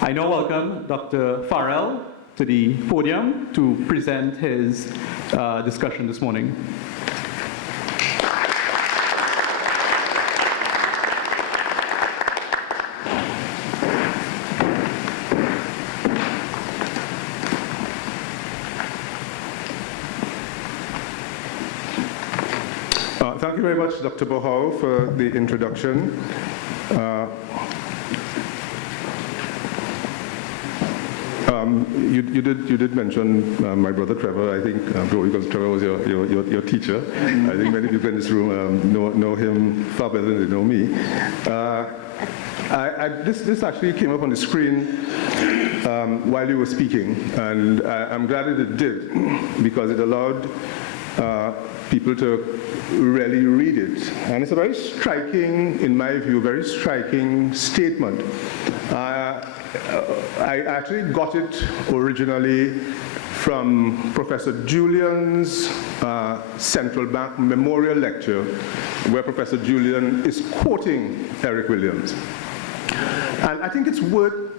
I now welcome Dr. Farrell to the podium to present his discussion this morning. Thank you very much, Dr. Bohau, for the introduction. You did mention my brother Trevor. I think because Trevor was your teacher. I think many people in this room know him far better than they know me. This actually came up on the screen while you were speaking, and I'm glad that it did, because it allowed people to really read it. And it's a very striking, in my view, very striking statement. I actually got it originally from Professor Julian's Central Bank Memorial Lecture, where Professor Julian is quoting Eric Williams. And I think it's worth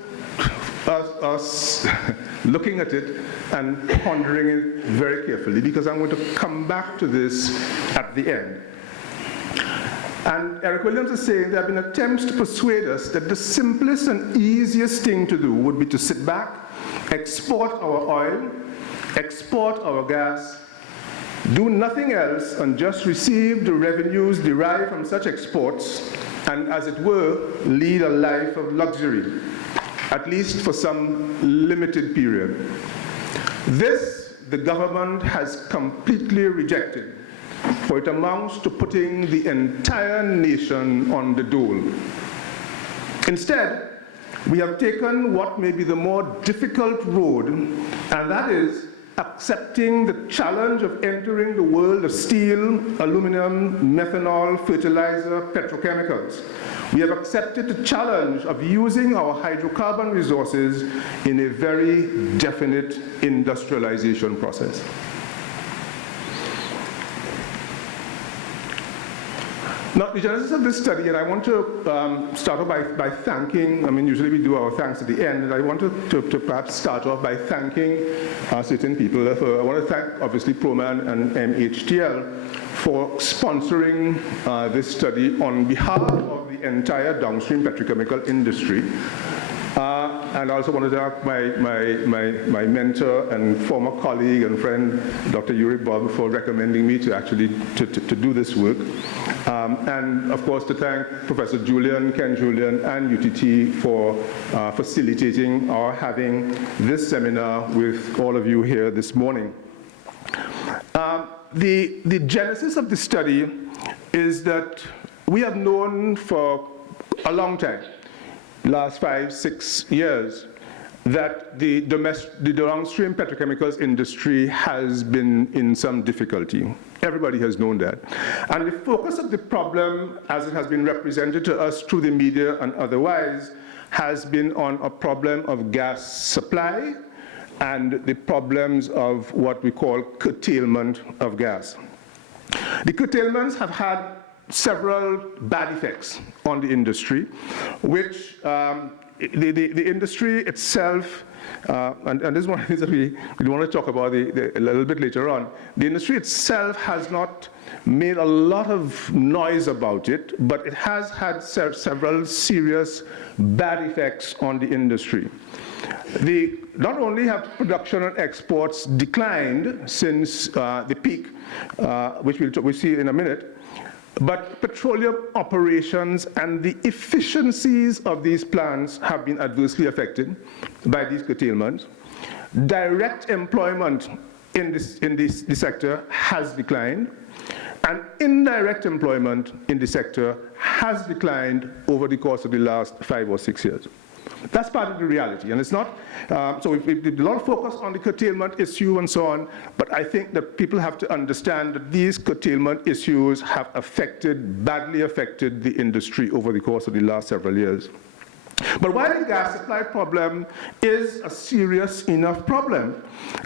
us looking at it and pondering it very carefully, because I'm going to come back to this at the end. And Eric Williams is saying there have been attempts to persuade us that the simplest and easiest thing to do would be to sit back, export our oil, export our gas, do nothing else, and just receive the revenues derived from such exports, and as it were, lead a life of luxury, at least for some limited period. This, the government has completely rejected, for it amounts to putting the entire nation on the dole. Instead, we have taken what may be the more difficult road, and that is accepting the challenge of entering the world of steel, aluminum, methanol, fertilizer, petrochemicals. We have accepted the challenge of using our hydrocarbon resources in a very definite industrialization process. Now, the genesis of this study, and I want to start off by thanking, usually we do our thanks at the end, and I want to perhaps start off by thanking certain people. I want to thank, obviously, Proman and MHTL for sponsoring this study on behalf of the entire downstream petrochemical industry. And I also want to thank my mentor and former colleague and friend, Dr. Yuri Bob, for recommending me to actually to do this work. And of course to thank Professor Julian, Ken Julian, and UTT for facilitating or having this seminar with all of you here this morning. The genesis of the study is that we have known for a long time, last 5-6 years, that the downstream petrochemicals industry has been in some difficulty. Everybody has known that. And the focus of the problem, as it has been represented to us through the media and otherwise, has been on a problem of gas supply and the problems of what we call curtailment of gas. The curtailments have had several bad effects on the industry, which the industry itself, and this is one of the things that we want to talk about a little bit later on. The industry itself has not made a lot of noise about it, but it has had several serious bad effects on the industry. Not only have production and exports declined since the peak, which we'll see in a minute, but petroleum operations and the efficiencies of these plants have been adversely affected by these curtailments. Direct employment in this sector has declined, and indirect employment in the sector has declined over the course of the last 5 or 6 years. That's part of the reality, and it's not, so we did a lot of focus on the curtailment issue and so on, but I think that people have to understand that these curtailment issues have badly affected the industry over the course of the last several years. But while the gas supply problem is a serious enough problem,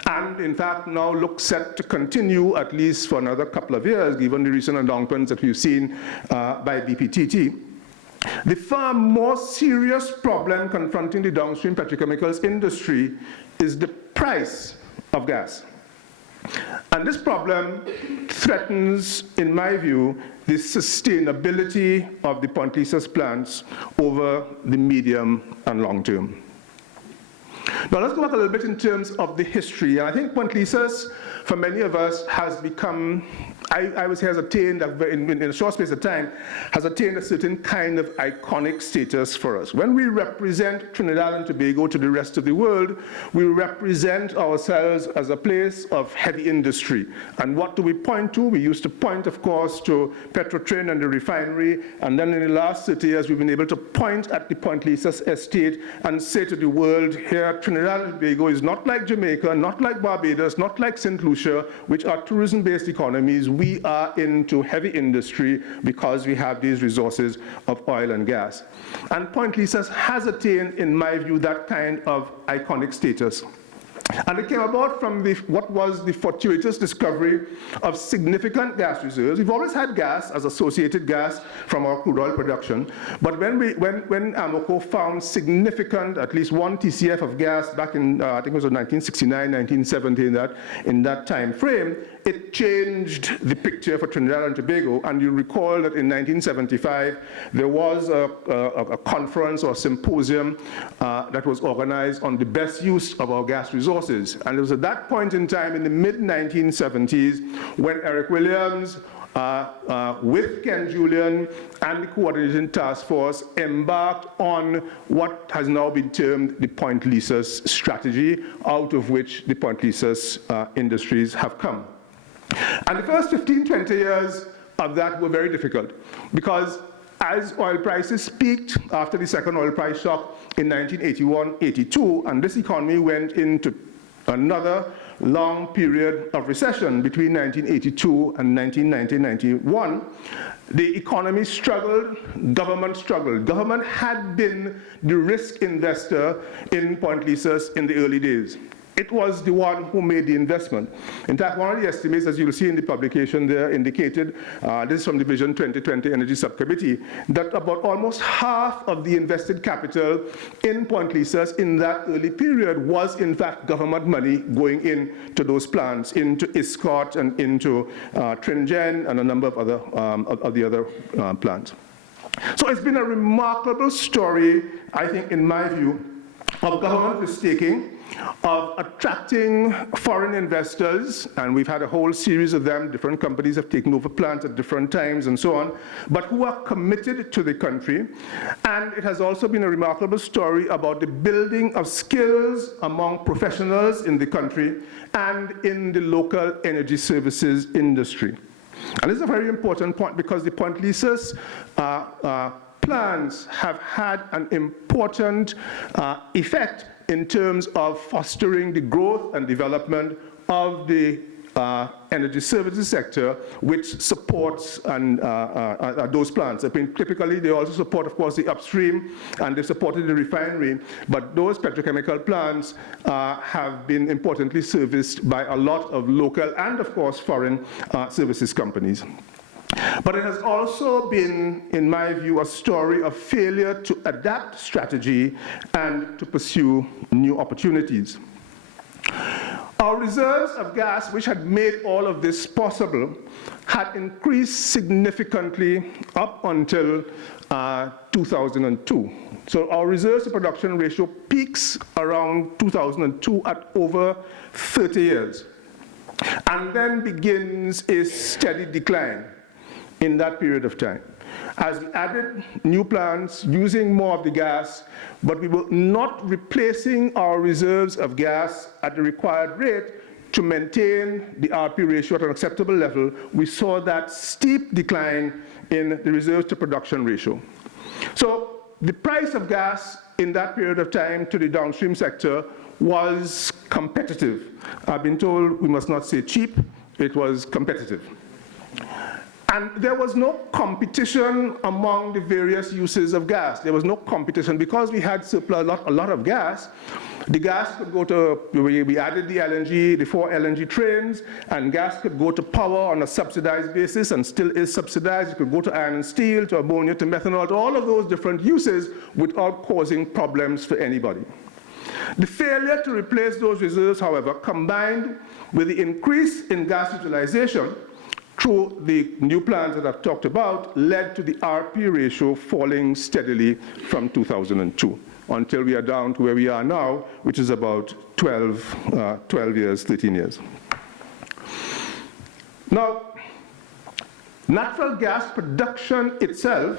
and in fact now looks set to continue at least for another couple of years, given the recent announcements that we've seen by BPTT, The far more serious problem confronting the downstream petrochemicals industry is the price of gas. And this problem threatens, in my view, the sustainability of the Point Lisas plants over the medium and long term. Now let's go back a little bit in terms of the history. And I think Point Lisas, for many of us, has become, I would say has attained, in a short space of time, has attained a certain kind of iconic status for us. When we represent Trinidad and Tobago to the rest of the world, we represent ourselves as a place of heavy industry. And what do we point to? We used to point, of course, to Petrotrin and the refinery, and then in the last 30 years, we've been able to point at the Point Lisas estate and say to the world, here, Trinidad and Tobago is not like Jamaica, not like Barbados, not like St. Lucia, which are tourism-based economies. We are into heavy industry because we have these resources of oil and gas. And Point Lisas has attained, in my view, that kind of iconic status. And it came about from what was the fortuitous discovery of significant gas reserves. We've always had gas as associated gas from our crude oil production, but when Amoco found significant, at least 1 TCF of gas back in, I think it was 1969, 1970, in that time frame, it changed the picture for Trinidad and Tobago. And you recall that in 1975, there was a conference or symposium that was organized on the best use of our gas resources. And it was at that point in time, in the mid-1970s, when Eric Williams, with Ken Julian and the Coordinating Task Force, embarked on what has now been termed the Point Lisas strategy, out of which the Point Lisas industries have come. And the first 15, 20 years of that were very difficult, because as oil prices peaked after the second oil price shock in 1981-82, and this economy went into another long period of recession between 1982 and 1990-91, the economy struggled, government struggled. Government had been the risk investor in Point Lisas in the early days. It was the one who made the investment. In fact, one of the estimates, as you'll see in the publication there, indicated, this is from the Vision 2020 Energy Subcommittee, that about almost half of the invested capital in Point Lisas in that early period was, in fact, government money going into those plants, into ISCOT and into Tringen and a number of the other plants. So it's been a remarkable story, I think, in my view, of government risk-taking, of attracting foreign investors, and we've had a whole series of them. Different companies have taken over plants at different times and so on, but who are committed to the country. And it has also been a remarkable story about the building of skills among professionals in the country and in the local energy services industry. And this is a very important point, because the Point Lisas plans have had an important effect in terms of fostering the growth and development of the energy services sector, which supports those plants. I mean, typically, they also support, of course, the upstream, and they supported the refinery, but those petrochemical plants have been importantly serviced by a lot of local and, of course, foreign services companies. But it has also been, in my view, a story of failure to adapt strategy and to pursue new opportunities. Our reserves of gas, which had made all of this possible, had increased significantly up until 2002. So our reserves to production ratio peaks around 2002 at over 30 years, and then begins a steady decline in that period of time, as we added new plants using more of the gas, but we were not replacing our reserves of gas at the required rate to maintain the RP ratio at an acceptable level. We saw that steep decline in the reserves to production ratio. So the price of gas in that period of time to the downstream sector was competitive. I've been told we must not say cheap, it was competitive. And there was no competition among the various uses of gas. There was no competition because we had a lot of gas. The gas could go to, we added the LNG, the 4 LNG trains, and gas could go to power on a subsidized basis and still is subsidized. It could go to iron and steel, to ammonia, to methanol, to all of those different uses without causing problems for anybody. The failure to replace those reserves, however, combined with the increase in gas utilization through the new plans that I've talked about, led to the RP ratio falling steadily from 2002 until we are down to where we are now, which is about 13 years. Now, natural gas production itself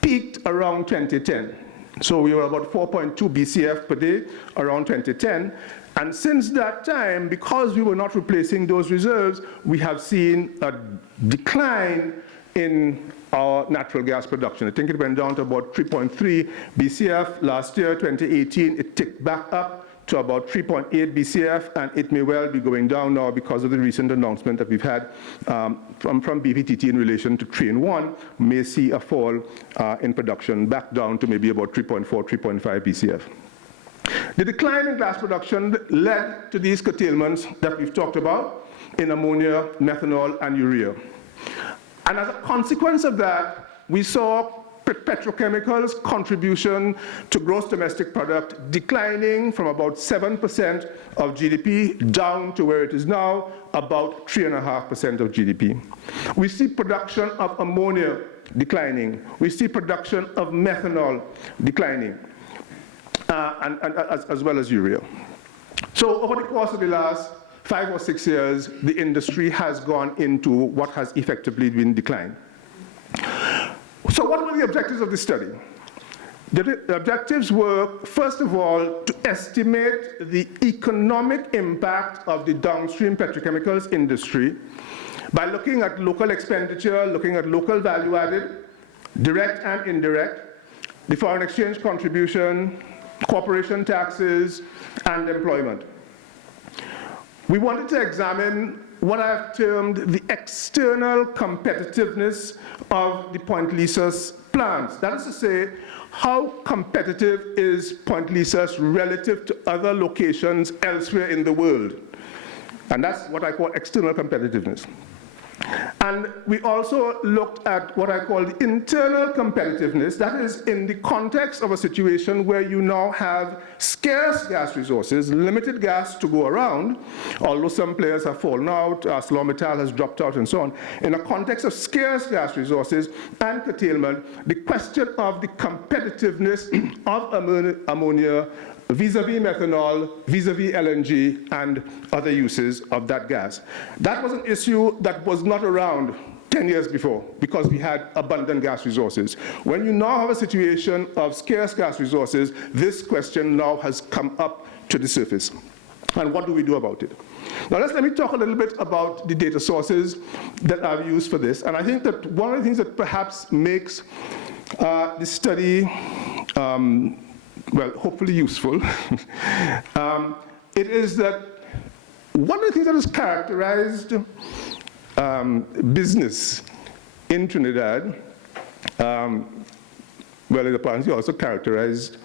peaked around 2010. So we were about 4.2 BCF per day around 2010. And since that time, because we were not replacing those reserves, we have seen a decline in our natural gas production. I think it went down to about 3.3 BCF last year, 2018. It ticked back up to about 3.8 BCF, and it may well be going down now because of the recent announcement that we've had from BPTT in relation to Train 1, may see a fall in production back down to maybe about 3.4, 3.5 BCF. The decline in gas production led to these curtailments that we've talked about in ammonia, methanol, and urea. And as a consequence of that, we saw petrochemicals contribution to gross domestic product declining from about 7% of GDP down to where it is now, about 3.5% of GDP. We see production of ammonia declining. We see production of methanol declining. As well as urea. So over the course of the last 5 or 6 years, the industry has gone into what has effectively been decline. So what were the objectives of this study? The objectives were, first of all, to estimate the economic impact of the downstream petrochemicals industry by looking at local expenditure, looking at local value added, direct and indirect, the foreign exchange contribution, corporation taxes, and employment. We wanted to examine what I've termed the external competitiveness of the Point Lisas plants. That is to say, how competitive is Point Lisas relative to other locations elsewhere in the world? And that's what I call external competitiveness. And we also looked at what I call the internal competitiveness, that is in the context of a situation where you now have scarce gas resources, limited gas to go around, although some players have fallen out, ArcelorMittal has dropped out and so on. In a context of scarce gas resources and curtailment, the question of the competitiveness of ammonia vis-a-vis methanol, vis-a-vis LNG, and other uses of that gas. That was an issue that was not around 10 years before because we had abundant gas resources. When you now have a situation of scarce gas resources, this question now has come up to the surface. And what do we do about it? Now let me talk a little bit about the data sources that I've used for this. And I think that one of the things that perhaps makes the study well, hopefully useful, it is that one of the things that has characterized business in Trinidad, well, it apparently also characterized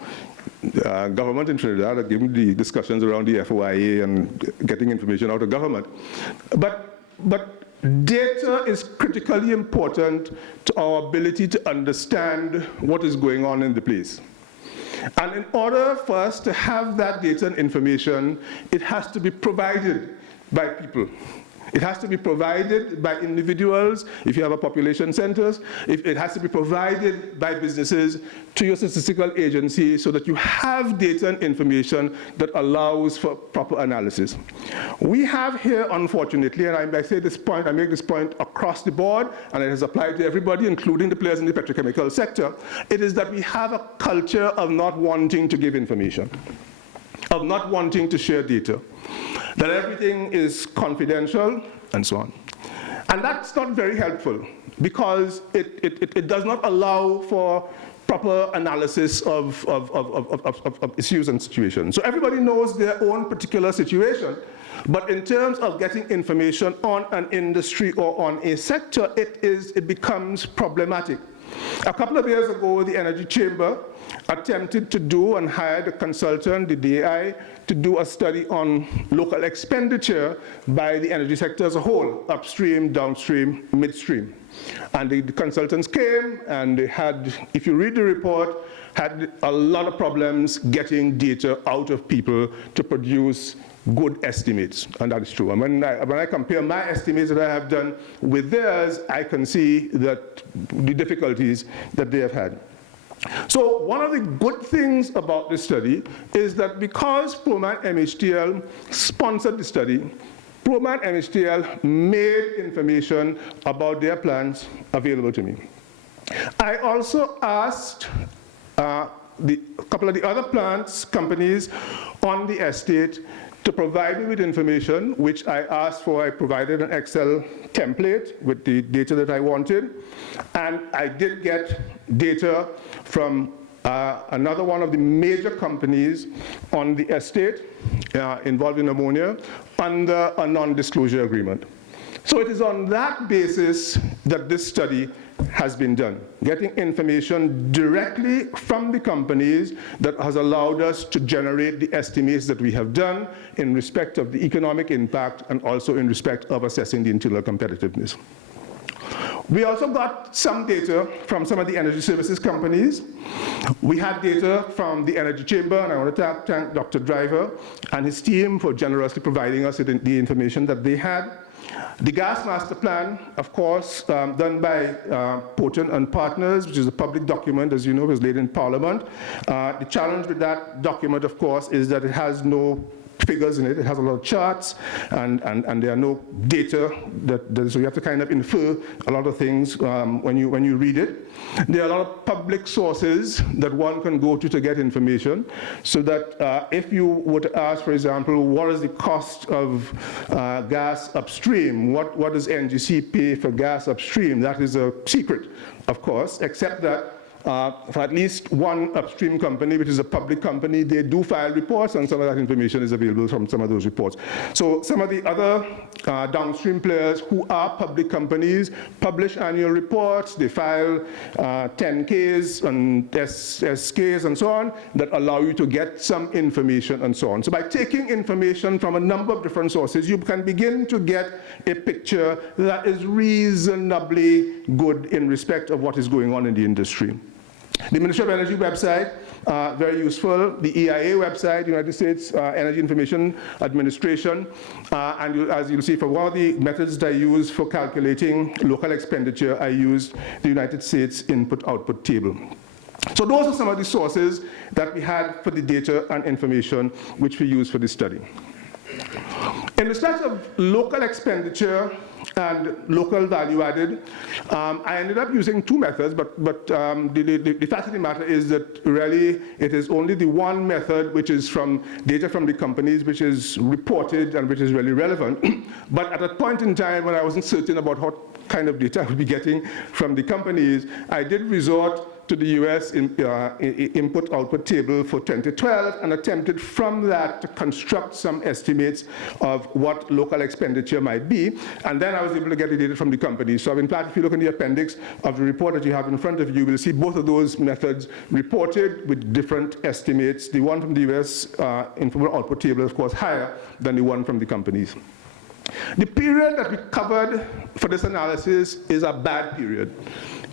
government in Trinidad, given the discussions around the FOIA and getting information out of government. But data is critically important to our ability to understand what is going on in the place. And in order for us to have that data and information, it has to be provided by people. It has to be provided by individuals, if you have a population centers. It has to be provided by businesses to your statistical agency so that you have data and information that allows for proper analysis. We have here, unfortunately, and I say this point, I make this point across the board, and it has applied to everybody, including the players in the petrochemical sector, it is that we have a culture of not wanting to give information, of not wanting to share data, that everything is confidential, and so on. And that's not very helpful because it does not allow for proper analysis of issues and situations. So everybody knows their own particular situation, but in terms of getting information on an industry or on a sector, it becomes problematic. A couple of years ago, the Energy Chamber attempted to do and hired a consultant, the DAI, to do a study on local expenditure by the energy sector as a whole, upstream, downstream, midstream. And the consultants came and they had, if you read the report, had a lot of problems getting data out of people to produce good estimates, and that is true. And when I compare my estimates that I have done with theirs, I can see that the difficulties that they have had. So one of the good things about this study is that because Proman MHTL sponsored the study, Proman MHTL made information about their plans available to me. I also asked a couple of the other plants companies on the estate to provide me with information, which I asked for. I provided an Excel template with the data that I wanted, and I did get data from another one of the major companies on the estate involved in ammonia under a non-disclosure agreement. So it is on that basis that this study has been done, getting information directly from the companies that has allowed us to generate the estimates that we have done in respect of the economic impact and also in respect of assessing the internal competitiveness. We also got some data from some of the energy services companies. We had data from the Energy Chamber, and I want to thank Dr. Driver and his team for generously providing us with the information that they had. The Gas Master Plan, of course, done by Poten and Partners, which is a public document, as you know, was laid in Parliament. The challenge with that document, of course, is that it has no figures in it. It has a lot of charts, and there are no data, so you have to kind of infer a lot of things when you read it. There are a lot of public sources that one can go to get information, so that if you were to ask, for example, what is the cost of gas upstream, what does NGC pay for gas upstream, that is a secret, of course, except that for at least one upstream company, which is a public company, they do file reports, and some of that information is available from some of those reports. So some of the other downstream players who are public companies publish annual reports, they file 10Ks and SKs and so on that allow you to get some information and so on. So by taking information from a number of different sources, you can begin to get a picture that is reasonably good in respect of what is going on in the industry. The Ministry of Energy website, very useful. The EIA website, United States Energy Information Administration. And as you'll see, for one of the methods that I use for calculating local expenditure, I used the United States Input-Output Table. So those are some of the sources that we had for the data and information which we used for this study. In respect of local expenditure and local value added, I ended up using two methods, but the fact of the matter is that really it is only the one method which is from data from the companies which is reported and which is really relevant. But at a point in time when I wasn't certain about what kind of data I would be getting from the companies, I did resort to the US input-output table for 2012 and attempted from that to construct some estimates of what local expenditure might be. And then I was able to get the data from the company. So in fact, if you look in the appendix of the report that you have in front of you, you will see both of those methods reported with different estimates. The one from the US input-output table, of course, higher than the one from the companies. The period that we covered for this analysis is a bad period.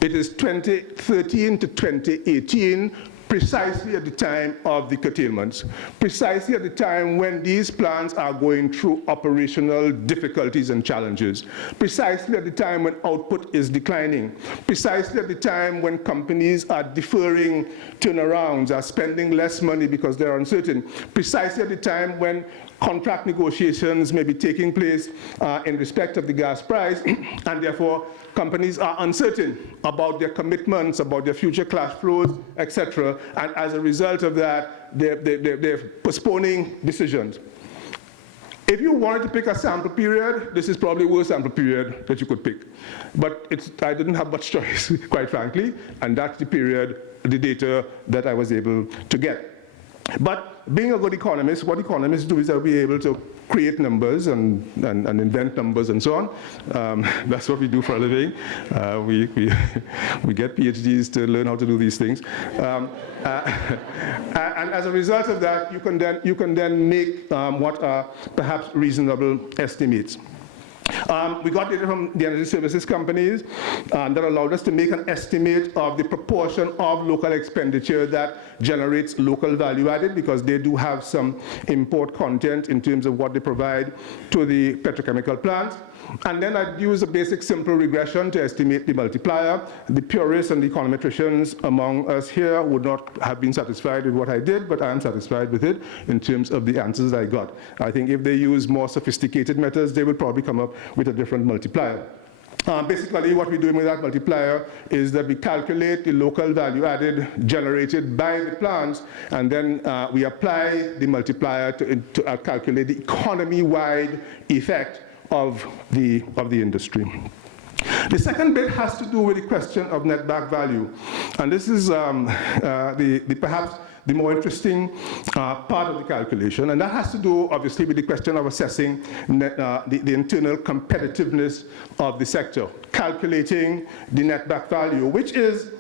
It is 2013 to 2018, precisely at the time of the curtailments, precisely at the time when these plants are going through operational difficulties and challenges, precisely at the time when output is declining, precisely at the time when companies are deferring turnarounds, are spending less money because they're uncertain, precisely at the time when contract negotiations may be taking place in respect of the gas price, and therefore companies are uncertain about their commitments, about their future cash flows, etc. And as a result of that, they're postponing decisions. If you wanted to pick a sample period, this is probably the worst sample period that you could pick. But I didn't have much choice, quite frankly, and that's the period the data that I was able to get. But being a good economist, what economists do is they'll be able to create numbers and invent numbers and so on. That's what we do for a living. We get PhDs to learn how to do these things. And as a result of that, you can then make what are perhaps reasonable estimates. We got data from the energy services companies that allowed us to make an estimate of the proportion of local expenditure that generates local value added, because they do have some import content in terms of what they provide to the petrochemical plants. And then I'd use a basic simple regression to estimate the multiplier. The purists and the econometricians among us here would not have been satisfied with what I did, but I am satisfied with it in terms of the answers I got. I think if they use more sophisticated methods, they would probably come up with a different multiplier. Basically, what we're doing with that multiplier is that we calculate the local value added generated by the plants, and then we apply the multiplier to calculate the economy-wide effect of the industry. The second bit has to do with the question of net back value, and this is perhaps the more interesting part of the calculation, and that has to do obviously with the question of assessing the internal competitiveness of the sector, calculating the net back value, which is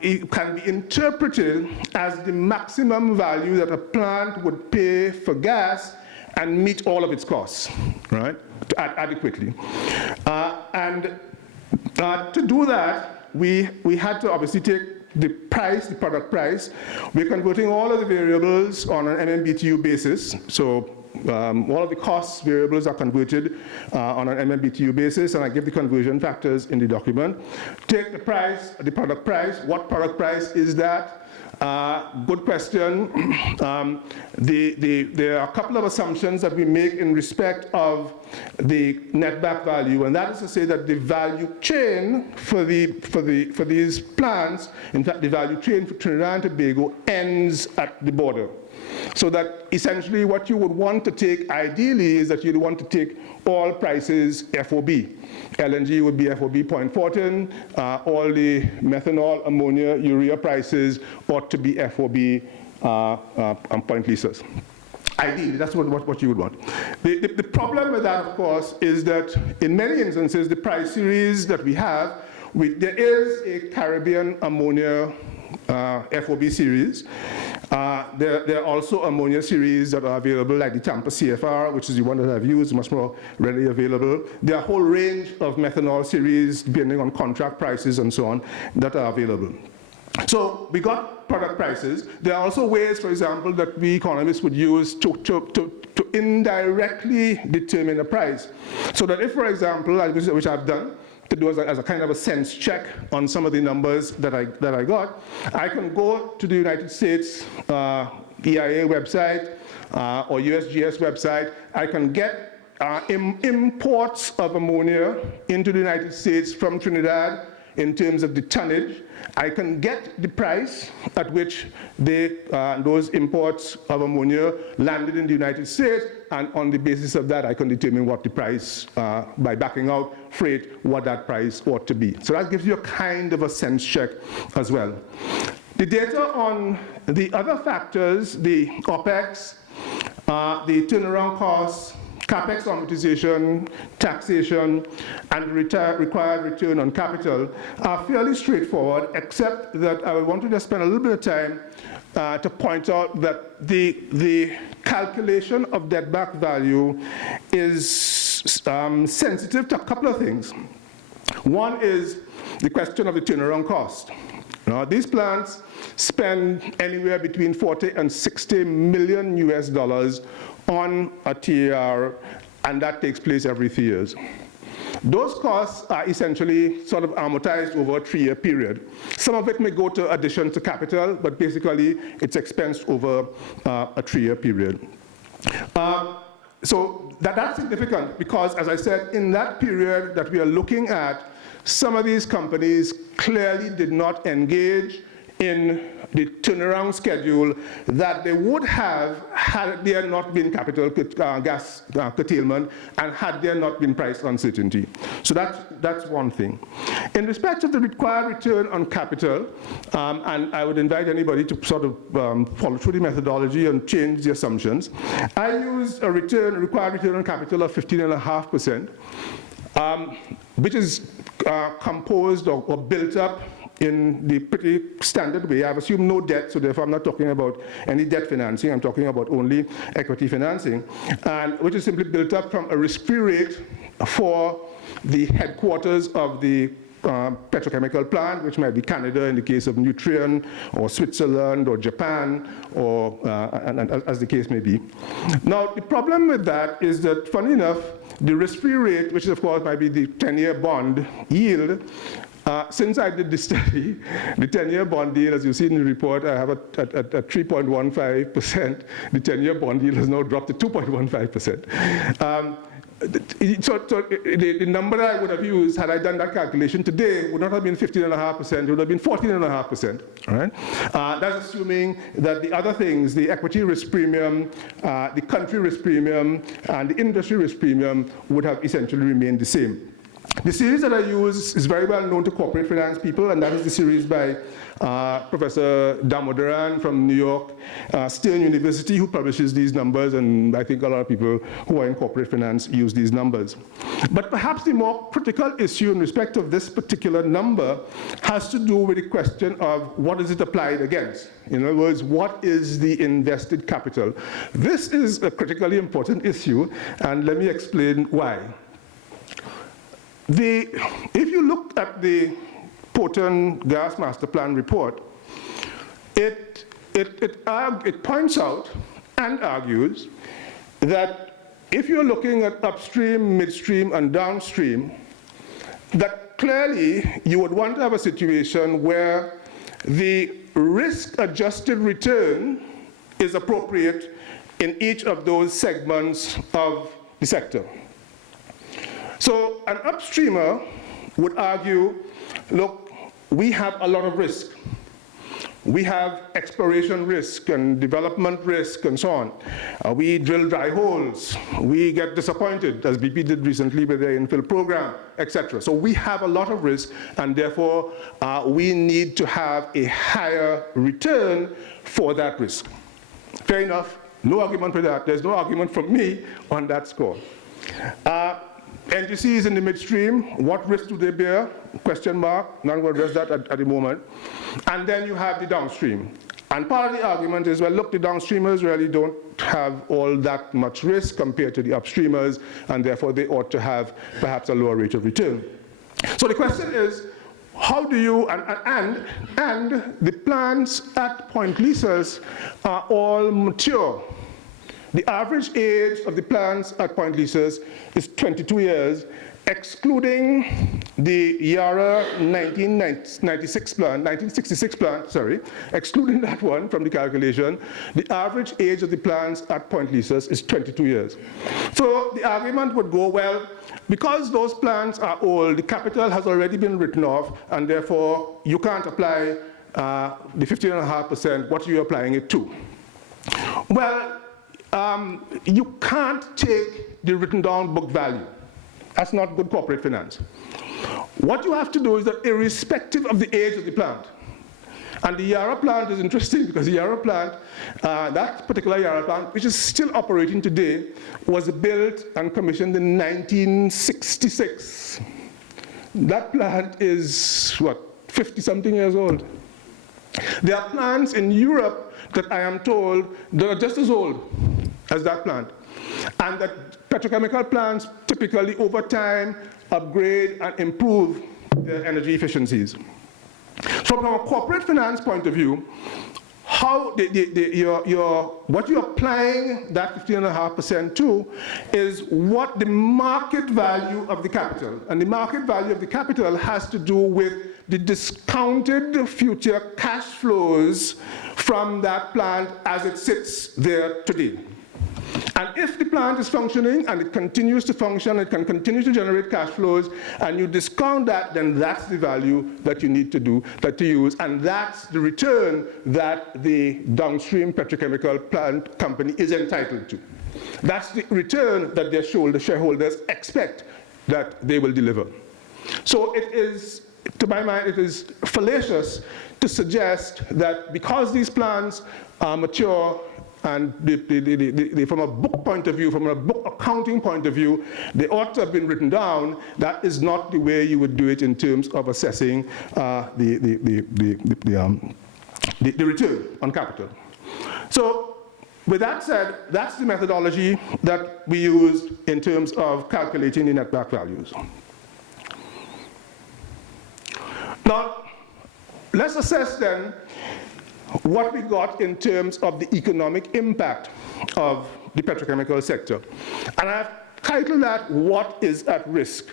it can be interpreted as the maximum value that a plant would pay for gas and meet all of its costs, right, adequately. And to do that, we had to obviously take the price, the product price. We're converting all of the variables on an MMBTU basis. So all of the cost variables are converted on an MMBTU basis, and I give the conversion factors in the document. Take the price, the product price. What product price is that? Good question. There are a couple of assumptions that we make in respect of the net back value, and that is to say that the value chain for these plants, in fact the value chain for Trinidad and Tobago ends at the border. So that essentially what you would want to take ideally is that you'd want to take all prices FOB. LNG would be FOB point Fortin, all the methanol, ammonia, urea prices ought to be FOB point Lisas. Ideally, that's what you would want. The problem with that, of course, is that in many instances, the price series that we have, there is a Caribbean ammonia FOB series. There are also ammonia series that are available, like the Tampa CFR, which is the one that I've used, much more readily available. There are a whole range of methanol series, depending on contract prices and so on, that are available. So we got product prices. There are also ways, for example, that we economists would use to indirectly determine a price. So that if, for example, which I've done, to do as a kind of a sense check on some of the numbers that I got, I can go to the United States EIA website or USGS website. I can get imports of ammonia into the United States from Trinidad in terms of the tonnage. I can get the price at which those imports of ammonia landed in the United States, and on the basis of that, I can determine what the price, by backing out freight, what that price ought to be. So that gives you a kind of a sense check as well. The data on the other factors, the OPEX, the turnaround costs, CapEx amortization, taxation, and required return on capital are fairly straightforward, except that I want to just spend a little bit of time to point out that the calculation of debt back value is sensitive to a couple of things. One is the question of the turnaround cost. Now, these plants spend anywhere between 40 and 60 million US dollars on a TAR, and that takes place every 3 years. Those costs are essentially sort of amortized over a 3-year period. Some of it may go to addition to capital, but basically it's expensed over a 3-year period. So that's significant because, as I said, in that period that we are looking at, some of these companies clearly did not engage in the turnaround schedule that they would have had there not been capital gas curtailment and had there not been price uncertainty. So that's one thing. In respect of the required return on capital, and I would invite anybody to sort of follow through the methodology and change the assumptions, I used a required return on capital of 15.5%, which is composed or built up in the pretty standard way. I've assumed no debt, so therefore I'm not talking about any debt financing. I'm talking about only equity financing, and which is simply built up from a risk-free rate for the headquarters of the petrochemical plant, which might be Canada in the case of Nutrien, or Switzerland, or Japan, or as the case may be. Now, the problem with that is that, funny enough, the risk-free rate, which of course might be the 10-year bond yield, since I did this study, the 10-year bond yield, as you see in the report, I have at 3.15%. The 10-year bond yield has now dropped to 2.15%. So the number I would have used, had I done that calculation today, would not have been 15.5%, it would have been 14.5%, all right? That's assuming that the other things, the equity risk premium, the country risk premium, and the industry risk premium would have essentially remained the same. The series that I use is very well known to corporate finance people, and that is the series by Professor Damodaran from New York Stern University, who publishes these numbers, and I think a lot of people who are in corporate finance use these numbers. But perhaps the more critical issue in respect of this particular number has to do with the question of what is it applied against? In other words, what is the invested capital? This is a critically important issue, and let me explain why. If you look at the Poten Gas Master Plan report, it points out and argues that if you're looking at upstream, midstream, and downstream, that clearly you would want to have a situation where the risk-adjusted return is appropriate in each of those segments of the sector. So an upstreamer would argue, look, we have a lot of risk. We have exploration risk and development risk and so on. We drill dry holes. We get disappointed, as BP did recently with their infill program, etc. So we have a lot of risk, and therefore we need to have a higher return for that risk. Fair enough, no argument for that. There's no argument from me on that score. NGCs in the midstream, what risk do they bear? Question mark, none will address that at the moment. And then you have the downstream. And part of the argument is, well, look, the downstreamers really don't have all that much risk compared to the upstreamers, and therefore they ought to have perhaps a lower rate of return. So the question is, how do you, and the plants at Point Lisas are all mature. The average age of the plants at Point Lisas is 22 years, excluding the Yara 1966 plant, excluding that one from the calculation. The average age of the plants at Point Lisas is 22 years. So the argument would go, well, because those plants are old, the capital has already been written off, and therefore you can't apply the 15.5%, what are you applying it to? Well, you can't take the written down book value. That's not good corporate finance. What you have to do is that irrespective of the age of the plant, and the Yara plant is interesting because the Yara plant, that particular Yara plant, which is still operating today, was built and commissioned in 1966. That plant is, what, 50-something years old. There are plants in Europe that I am told that are just as old as that plant, and that petrochemical plants typically over time upgrade and improve their energy efficiencies. So from a corporate finance point of view, how what you're applying that 15.5% to is what the market value of the capital, and the market value of the capital has to do with the discounted future cash flows from that plant as it sits there today. And if the plant is functioning and it continues to function, it can continue to generate cash flows, and you discount that, then that's the value that you need to use, and that's the return that the downstream petrochemical plant company is entitled to. That's the return that their shareholders expect that they will deliver. So it is, to my mind, it is fallacious to suggest that because these plans are mature and from a book point of view, from a book accounting point of view, they ought to have been written down. That is not the way you would do it in terms of assessing the return on capital. So with that said, that's the methodology that we used in terms of calculating the netback values. Now, let's assess then what we got in terms of the economic impact of the petrochemical sector. And I've titled that, "What is at Risk?"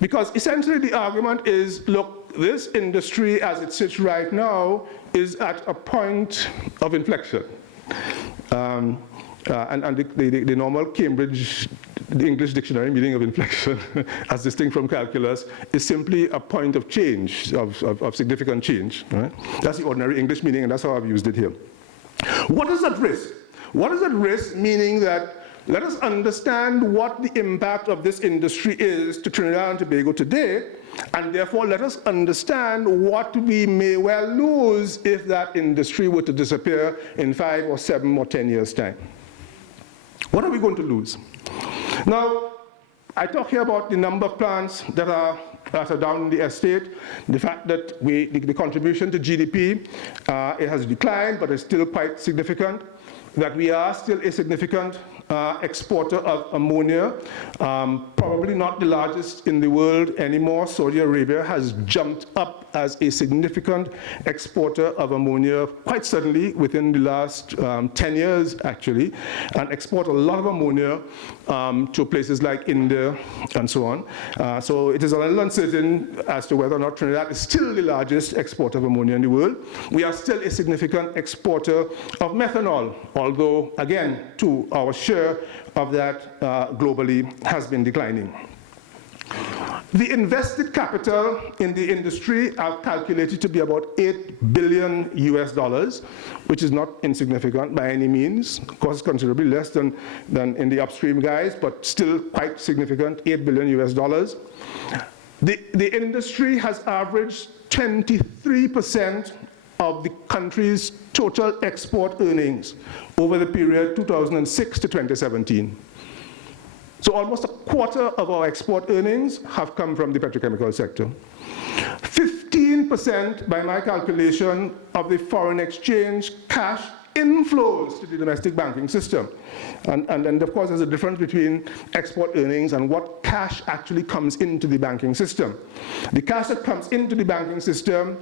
Because essentially the argument is, look, this industry as it sits right now is at a point of inflection. And the normal Cambridge English dictionary meaning of inflection, as distinct from calculus, is simply a point of change, of significant change. Right? That's the ordinary English meaning, and that's how I've used it here. What is at risk? What is at risk, meaning that let us understand what the impact of this industry is to Trinidad and Tobago today, and therefore let us understand what we may well lose if that industry were to disappear in 5 or 7 or 10 years' time. What are we going to lose? Now, I talk here about the number of plants that are down in the estate, the fact that the contribution to GDP, it has declined, but it's still quite significant, that we are still a significant exporter of ammonia, probably not the largest in the world anymore. Saudi Arabia has jumped up as a significant exporter of ammonia quite suddenly within the last 10 years, actually, and export a lot of ammonia to places like India and so on. So it is a little uncertain as to whether or not Trinidad is still the largest exporter of ammonia in the world. We are still a significant exporter of methanol, although, again, to our share of that globally has been declining. The invested capital in the industry are calculated to be about $8 billion, which is not insignificant by any means. Of course, considerably less than in the upstream guys, but still quite significant, $8 billion. The industry has averaged 23% of the country's total export earnings over the period 2006 to 2017. So almost a quarter of our export earnings have come from the petrochemical sector. 15%, by my calculation, of the foreign exchange cash inflows to the domestic banking system. And of course, there's a difference between export earnings and what cash actually comes into the banking system. The cash that comes into the banking system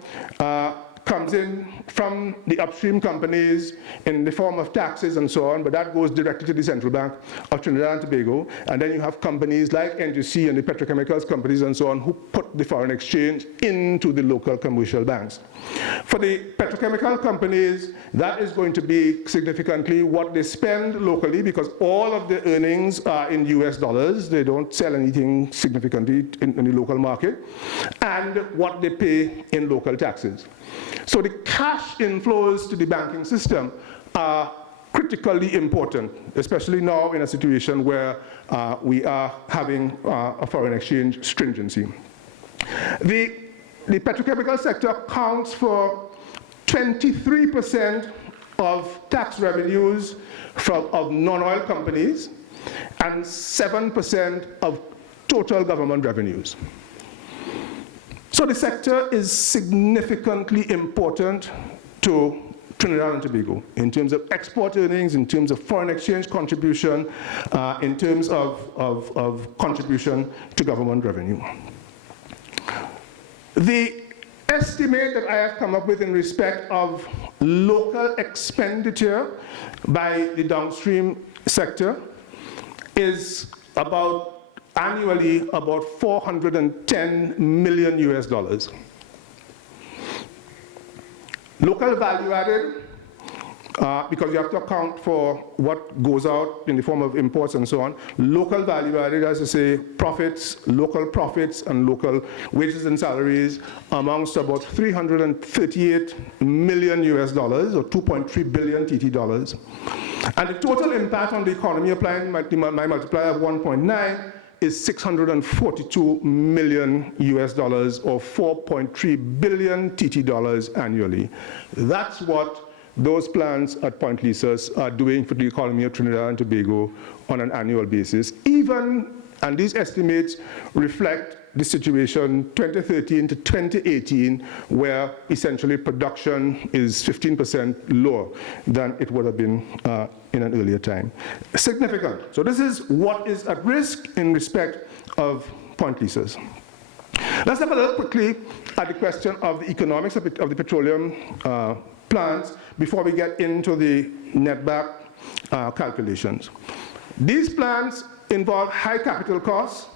comes in from the upstream companies in the form of taxes and so on, but that goes directly to the Central Bank of Trinidad and Tobago. And then you have companies like NGC and the petrochemicals companies and so on who put the foreign exchange into the local commercial banks. For the petrochemical companies, that is going to be significantly what they spend locally, because all of the earnings are in US dollars. They don't sell anything significantly in the local market, and what they pay in local taxes. So the cash inflows to the banking system are critically important, especially now in a situation where we are having a foreign exchange stringency. The petrochemical sector accounts for 23% of tax revenues of non-oil companies and 7% of total government revenues. So the sector is significantly important to Trinidad and Tobago in terms of export earnings, in terms of foreign exchange contribution, in terms of contribution to government revenue. The estimate that I have come up with in respect of local expenditure by the downstream sector is annually about $410 million. Local value added because you have to account for what goes out in the form of imports and so on. Local value added, as I say, profits, local profits, and local wages and salaries amounts to about $338 million US dollars, or 2.3 billion TT dollars. And the total impact on the economy, applying my multiplier of 1.9, is $642 million US dollars, or 4.3 billion TT dollars annually. That's what those plants at Point Lisas are doing for the economy of Trinidad and Tobago on an annual basis. Even, and these estimates reflect the situation 2013 to 2018, where essentially production is 15% lower than it would have been in an earlier time. Significant. So this is what is at risk in respect of Point Lisas. Let's have a look quickly at the question of the economics of the petroleum plants before we get into the netback calculations. These plants involve high capital costs.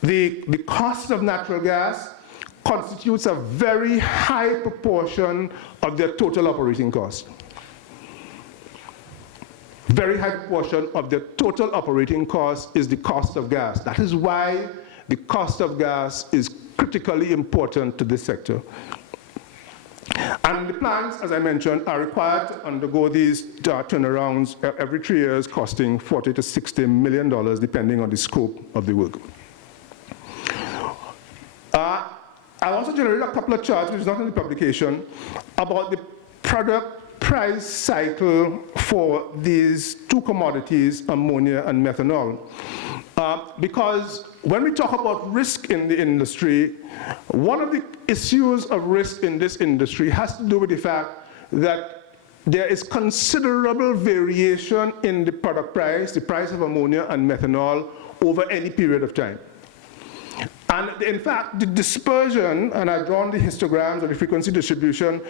The cost of natural gas constitutes a very high proportion of their total operating cost. Very high proportion of their total operating cost is the cost of gas. That is why the cost of gas is critically important to this sector. And the plants, as I mentioned, are required to undergo these turnarounds every 3 years, costing $40 to $60 million, depending on the scope of the work. I also generated a couple of charts, which is not in the publication, about the product price cycle for these two commodities, ammonia and methanol. Because when we talk about risk in the industry, one of the issues of risk in this industry has to do with the fact that there is considerable variation in the product price, the price of ammonia and methanol, over any period of time. And in fact, the dispersion, and I've drawn the histograms of the frequency distribution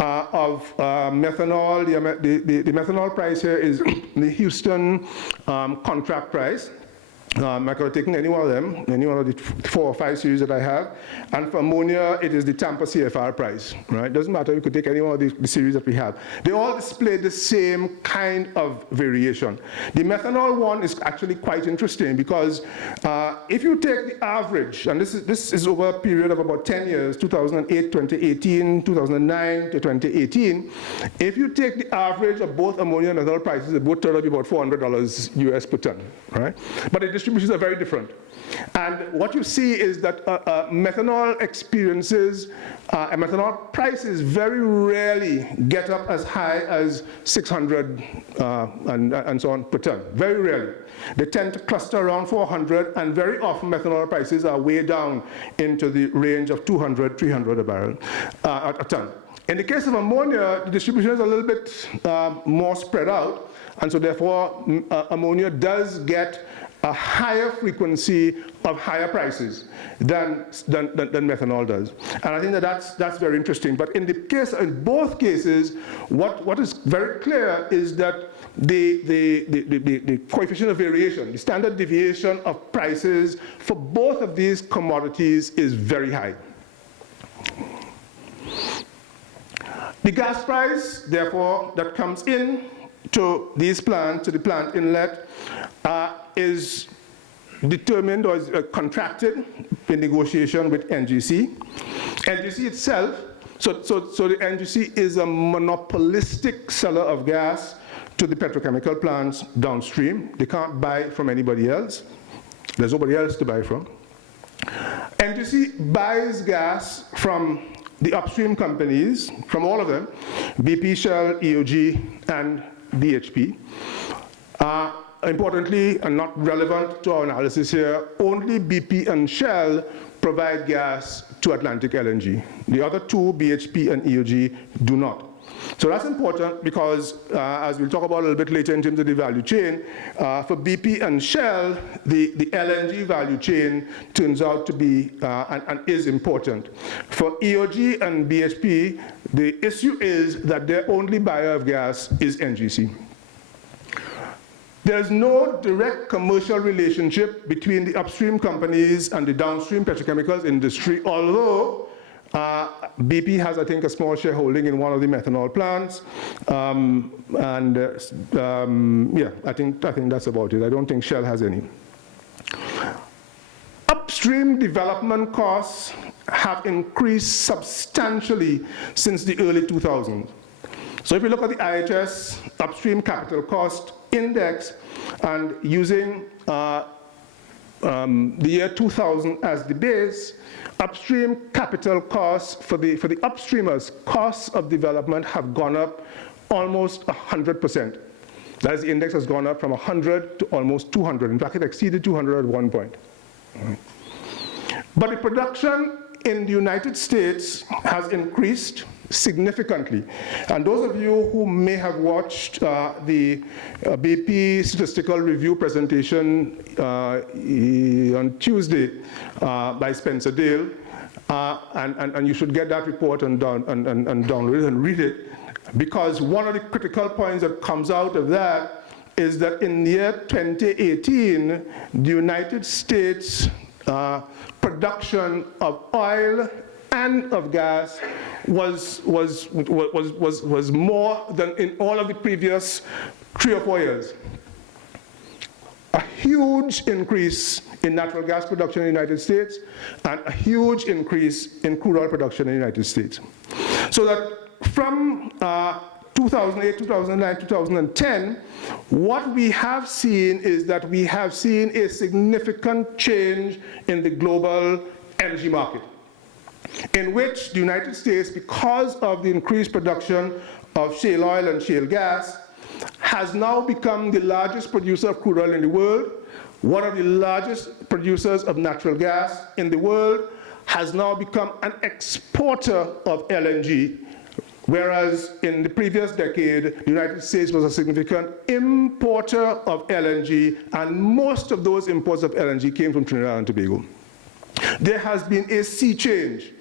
of methanol. The methanol price here is the Houston contract price. I could have taken any one of them, any one of the 4 or 5 series that I have. And for ammonia, it is the Tampa CFR price, right? Doesn't matter, you could take any one of the series that we have. They all display the same kind of variation. The methanol one is actually quite interesting because if you take the average, and this is over a period of about 10 years, 2008, 2018, 2009 to 2018, if you take the average of both ammonia and methanol prices, it both turn out to be about $400 US per ton, right? But the distributions are very different. And what you see is that methanol experiences, methanol prices very rarely get up as high as 600 and so on per ton, very rarely. They tend to cluster around 400, and very often methanol prices are way down into the range of 200, 300 a barrel, a ton. In the case of ammonia, the distribution is a little bit more spread out, and so therefore ammonia does get a higher frequency of higher prices than methanol does. And I think that that's very interesting. But in both cases, what is very clear is that the coefficient of variation, the standard deviation of prices for both of these commodities is very high. The gas price, therefore, that comes in to these plants, to the plant inlet, is determined or is contracted in negotiation with NGC. NGC itself, so the NGC is a monopolistic seller of gas to the petrochemical plants downstream. They can't buy from anybody else. There's nobody else to buy from. NGC buys gas from the upstream companies, from all of them, BP, Shell, EOG, and BHP. Importantly, and not relevant to our analysis here, only BP and Shell provide gas to Atlantic LNG. The other two, BHP and EOG, do not. So that's important because, as we'll talk about a little bit later in terms of the value chain, for BP and Shell, the LNG value chain turns out to be and is important. For EOG and BHP, the issue is that their only buyer of gas is NGC. There's no direct commercial relationship between the upstream companies and the downstream petrochemicals industry, although BP has, I think, a small shareholding in one of the methanol plants. Yeah, I think that's about it. I don't think Shell has any. Upstream development costs have increased substantially since the early 2000s. So if you look at the IHS Upstream Capital Cost Index and using the year 2000 as the base, upstream capital costs for the upstreamers, costs of development have gone up almost 100%. That is, the index has gone up from 100 to almost 200. In fact, it exceeded 200 at one point. But the production in the United States has increased significantly. And those of you who may have watched the BP Statistical Review presentation on Tuesday by Spencer Dale, and you should get that report and download it and read it, because one of the critical points that comes out of that is that in the year 2018, the United States production of oil and of gas was more than in all of the previous 3 or 4 years. A huge increase in natural gas production in the United States and a huge increase in crude oil production in the United States. So that from 2008, 2009, 2010, what we have seen is that we have seen a significant change in the global energy market, in which the United States, because of the increased production of shale oil and shale gas, has now become the largest producer of crude oil in the world, one of the largest producers of natural gas in the world, has now become an exporter of LNG, whereas in the previous decade, the United States was a significant importer of LNG, and most of those imports of LNG came from Trinidad and Tobago. There has been a sea change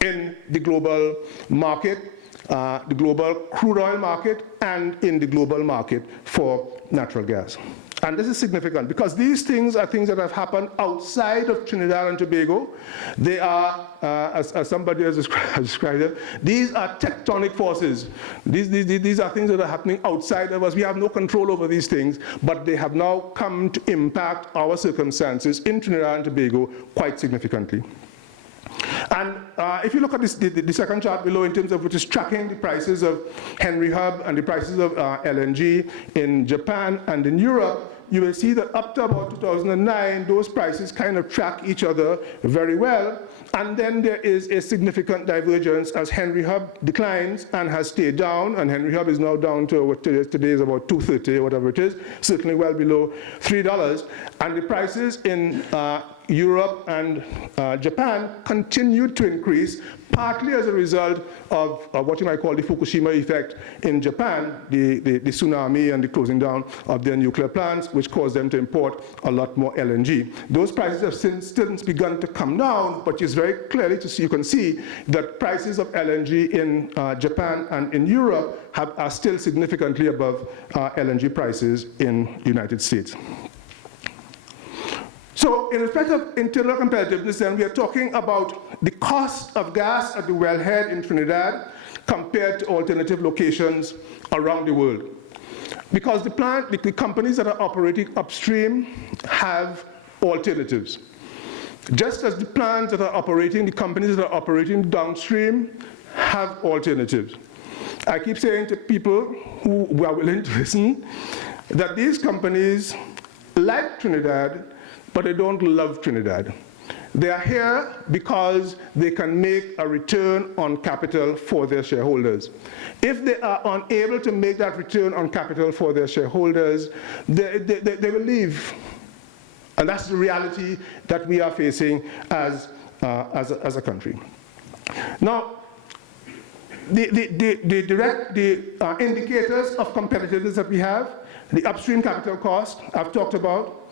in the global market, the global crude oil market, and in the global market for natural gas. And this is significant because these things are things that have happened outside of Trinidad and Tobago. They are, as somebody has described it, these are tectonic forces. These are things that are happening outside of us. We have no control over these things, but they have now come to impact our circumstances in Trinidad and Tobago quite significantly. And if you look at this, the second chart below, in terms of which is tracking the prices of Henry Hub and the prices of LNG in Japan and in Europe, you will see that up to about 2009, those prices kind of track each other very well. And then there is a significant divergence as Henry Hub declines and has stayed down. And Henry Hub is now down to what today is about $2.30 or whatever it is, certainly well below $3. And the prices in Europe and Japan continued to increase, partly as a result of what you might call the Fukushima effect in Japan, the tsunami and the closing down of their nuclear plants, which caused them to import a lot more LNG. Those prices have since begun to come down, but it's very clearly to see, you can see that prices of LNG in Japan and in Europe are still significantly above LNG prices in the United States. So in respect of internal competitiveness, then we are talking about the cost of gas at the wellhead in Trinidad compared to alternative locations around the world. Because the companies that are operating upstream have alternatives. Just as the plants that are operating, the companies that are operating downstream have alternatives. I keep saying to people who are willing to listen that these companies like Trinidad, but they don't love Trinidad. They are here because they can make a return on capital for their shareholders. If they are unable to make that return on capital for their shareholders, they will leave. And that's the reality that we are facing as a country. Now, the indicators of competitiveness that we have, the upstream capital cost, I've talked about.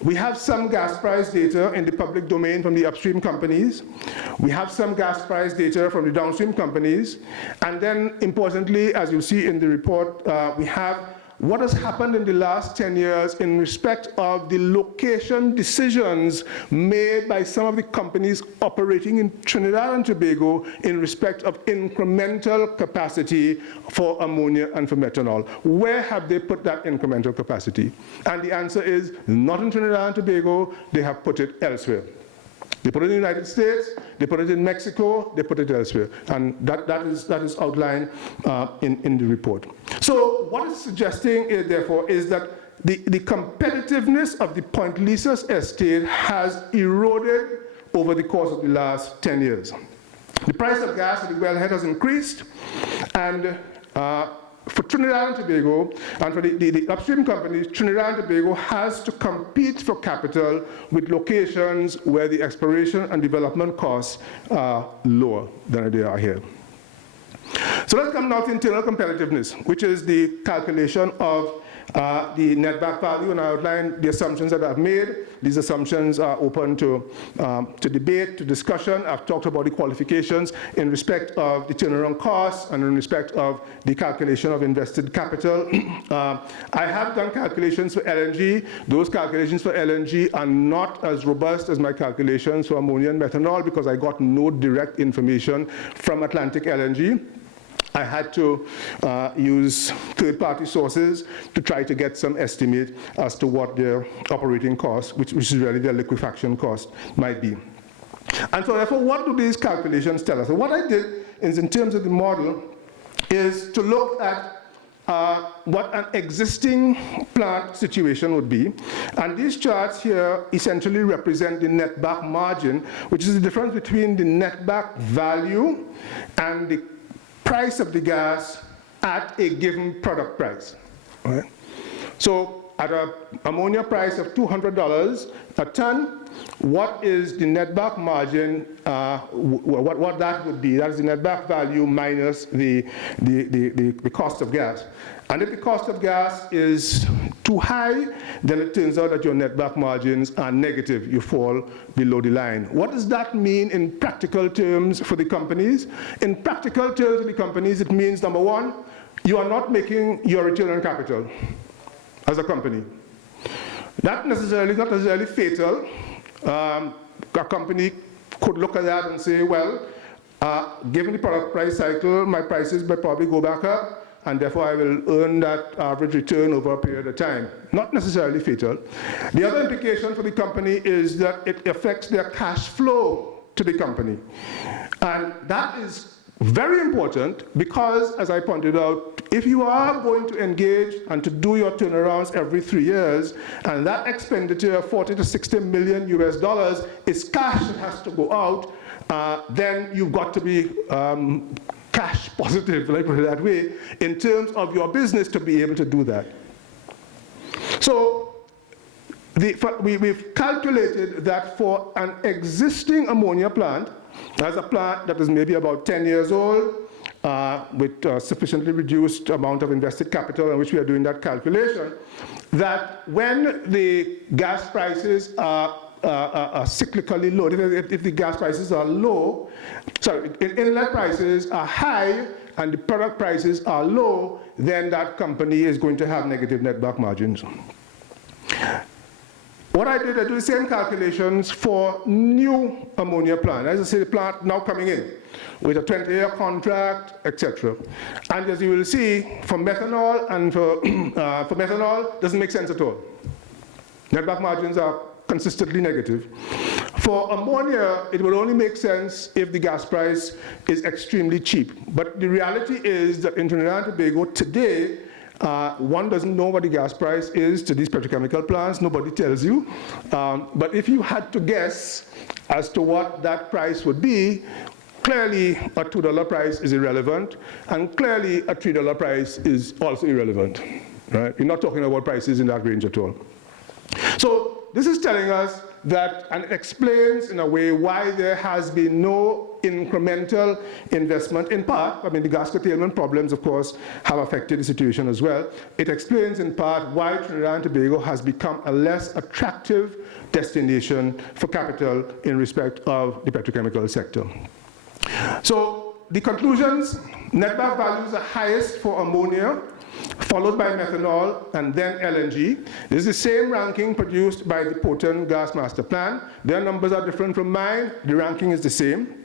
We have some gas price data in the public domain from the upstream companies. We have some gas price data from the downstream companies. And then, importantly, as you see in the report, we have what has happened in the last 10 years in respect of the location decisions made by some of the companies operating in Trinidad and Tobago in respect of incremental capacity for ammonia and for methanol. Where have they put that incremental capacity? And the answer is not in Trinidad and Tobago, they have put it elsewhere. They put it in the United States, they put it in Mexico, they put it elsewhere. And that is outlined in the report. So what it's suggesting, therefore, is that the competitiveness of the Point Lisas estate has eroded over the course of the last 10 years. The price of gas at the wellhead has increased, and for Trinidad and Tobago, and for the upstream companies, Trinidad and Tobago has to compete for capital with locations where the exploration and development costs are lower than they are here. So let's come now to internal competitiveness, which is the calculation of the net back value, and I outlined the assumptions that I've made. These assumptions are open to debate, to discussion. I've talked about the qualifications in respect of the turnaround costs and in respect of the calculation of invested capital. I have done calculations for LNG. Those calculations for LNG are not as robust as my calculations for ammonia and methanol because I got no direct information from Atlantic LNG. I had to use third-party sources to try to get some estimate as to what their operating cost, which is really their liquefaction cost, might be. And so therefore, what do these calculations tell us? So what I did is, in terms of the model, is to look at what an existing plant situation would be. And these charts here essentially represent the netback margin, which is the difference between the netback value and the price of the gas at a given product price. Right? So at an ammonia price of $200 a ton, what is the netback margin, what that would be? That is the netback value minus the cost of gas. And if the cost of gas is too high, then it turns out that your netback margins are negative. You fall below the line. What does that mean in practical terms for the companies? In practical terms for the companies, it means, number one, you are not making your return on capital as a company. Not necessarily fatal. A company could look at that and say, well, given the product price cycle, my prices will probably go back up, and therefore I will earn that average return over a period of time. Not necessarily fatal. The other implication for the company is that it affects their cash flow to the company. And that is very important because, as I pointed out, if you are going to engage and to do your turnarounds every 3 years, and that expenditure of $40 to $60 million US is cash that has to go out, then you've got to be cash positive, let me put it that way, in terms of your business to be able to do that. So we've calculated that for an existing ammonia plant, as a plant that is maybe about 10 years old, with sufficiently reduced amount of invested capital in which we are doing that calculation, that when the gas prices are cyclically low, if the gas prices are low, sorry, inlet prices are high and the product prices are low, then that company is going to have negative netback margins. What I did the same calculations for new ammonia plant. As I say, the plant now coming in with a 20-year contract, etc. And as you will see, for methanol and for methanol, doesn't make sense at all. Netback margins are consistently negative. For ammonia, it will only make sense if the gas price is extremely cheap. But the reality is that in Trinidad and Tobago today, one doesn't know what the gas price is to these petrochemical plants. Nobody tells you. But if you had to guess as to what that price would be, clearly a $2 price is irrelevant, and clearly a $3 price is also irrelevant. Right? We're not talking about prices in that range at all. So this is telling us that, and it explains in a way why there has been no incremental investment. In part, I mean, the gas curtailment problems, of course, have affected the situation as well. It explains in part why Trinidad and Tobago has become a less attractive destination for capital in respect of the petrochemical sector. So the conclusions Netback values are highest for ammonia, followed by methanol, and then LNG. This is the same ranking produced by the Potent Gas Master Plan. Their numbers are different from mine. The ranking is the same.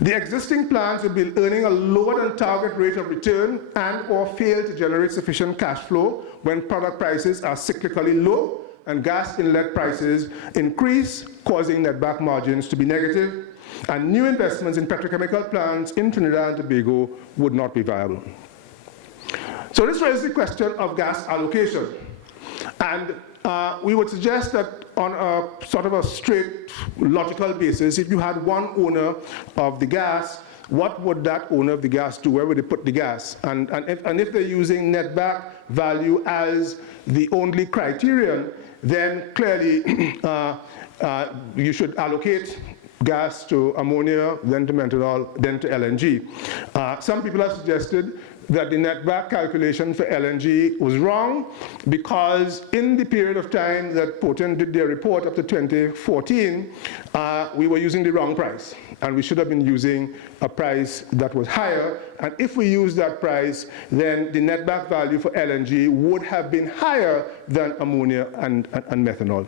The existing plants will be earning a lower than target rate of return and or fail to generate sufficient cash flow when product prices are cyclically low and gas inlet prices increase, causing netback margins to be negative, and new investments in petrochemical plants in Trinidad and Tobago would not be viable. So this raises the question of gas allocation. And we would suggest that on a sort of a straight logical basis, if you had one owner of the gas, what would that owner of the gas do? Where would they put the gas? And if they're using netback value as the only criterion, then clearly you should allocate gas to ammonia, then to methanol, then to LNG. Some people have suggested that the netback calculation for LNG was wrong because in the period of time that Potent did their report up to 2014, we were using the wrong price. And we should have been using a price that was higher. And if we use that price, then the netback value for LNG would have been higher than ammonia and methanol.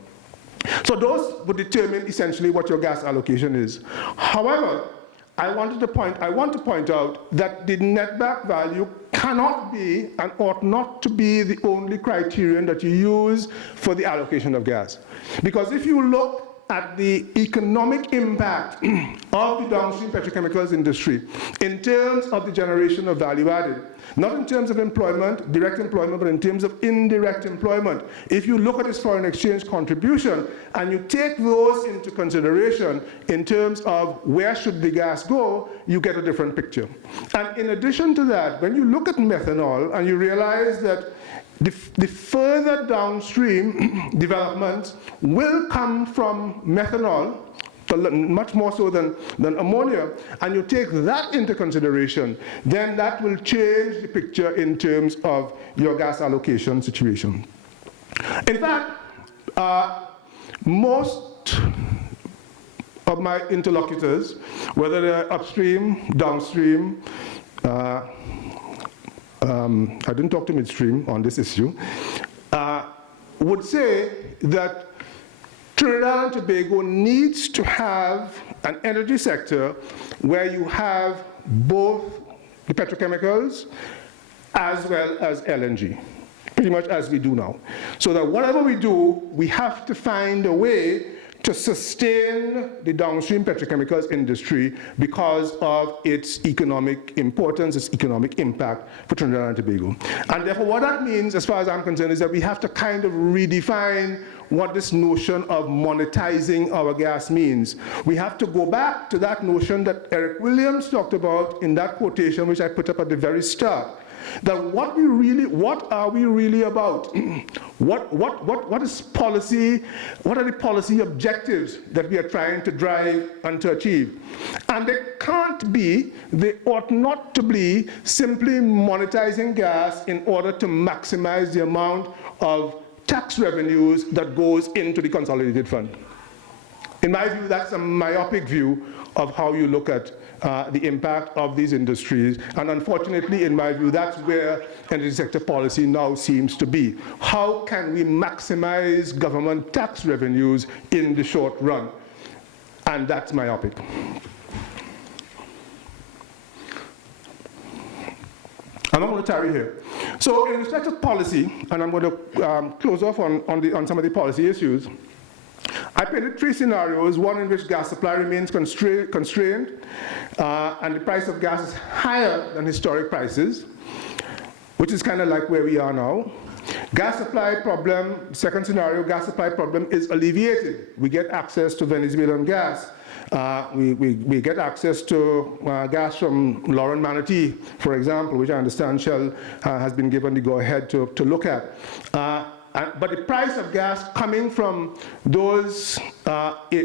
So those would determine essentially what your gas allocation is. However, I want to point out that the netback value cannot be and ought not to be the only criterion that you use for the allocation of gas. Because if you look at the economic impact of the downstream petrochemicals industry in terms of the generation of value added, not in terms of employment, direct employment, but in terms of indirect employment. If you look at its foreign exchange contribution and you take those into consideration in terms of where should the gas go, you get a different picture. And in addition to that, when you look at methanol and you realize that the further downstream developments will come from methanol, much more so than ammonia, and you take that into consideration, then that will change the picture in terms of your gas allocation situation. In fact, most of my interlocutors, whether they're upstream, downstream, I didn't talk to midstream on this issue, would say that Trinidad and Tobago needs to have an energy sector where you have both the petrochemicals as well as LNG, pretty much as we do now. So that whatever we do, we have to find a way to sustain the downstream petrochemicals industry because of its economic importance, its economic impact for Trinidad and Tobago. And therefore what that means, as far as I'm concerned, is that we have to kind of redefine what this notion of monetizing our gas means. We have to go back to that notion that Eric Williams talked about in that quotation, which I put up at the very start. That what are we really about? What is policy? What are the policy objectives that we are trying to drive and to achieve? And they ought not to be simply monetizing gas in order to maximize the amount of tax revenues that goes into the consolidated fund. In my view, that's a myopic view of how you look at the impact of these industries. And unfortunately, in my view, that's where energy sector policy now seems to be. How can we maximize government tax revenues in the short run? And that's myopic. I'm not going to tarry here. So in respect of policy, and I'm going to close off on some of the policy issues, I painted three scenarios, one in which gas supply remains constrained and the price of gas is higher than historic prices, which is kind of like where we are now. Gas supply problem, second scenario, gas supply problem is alleviated. We get access to Venezuelan gas. We get access to gas from Lauren Manatee, for example, which I understand Shell has been given the go-ahead to look at. But the price of gas coming from those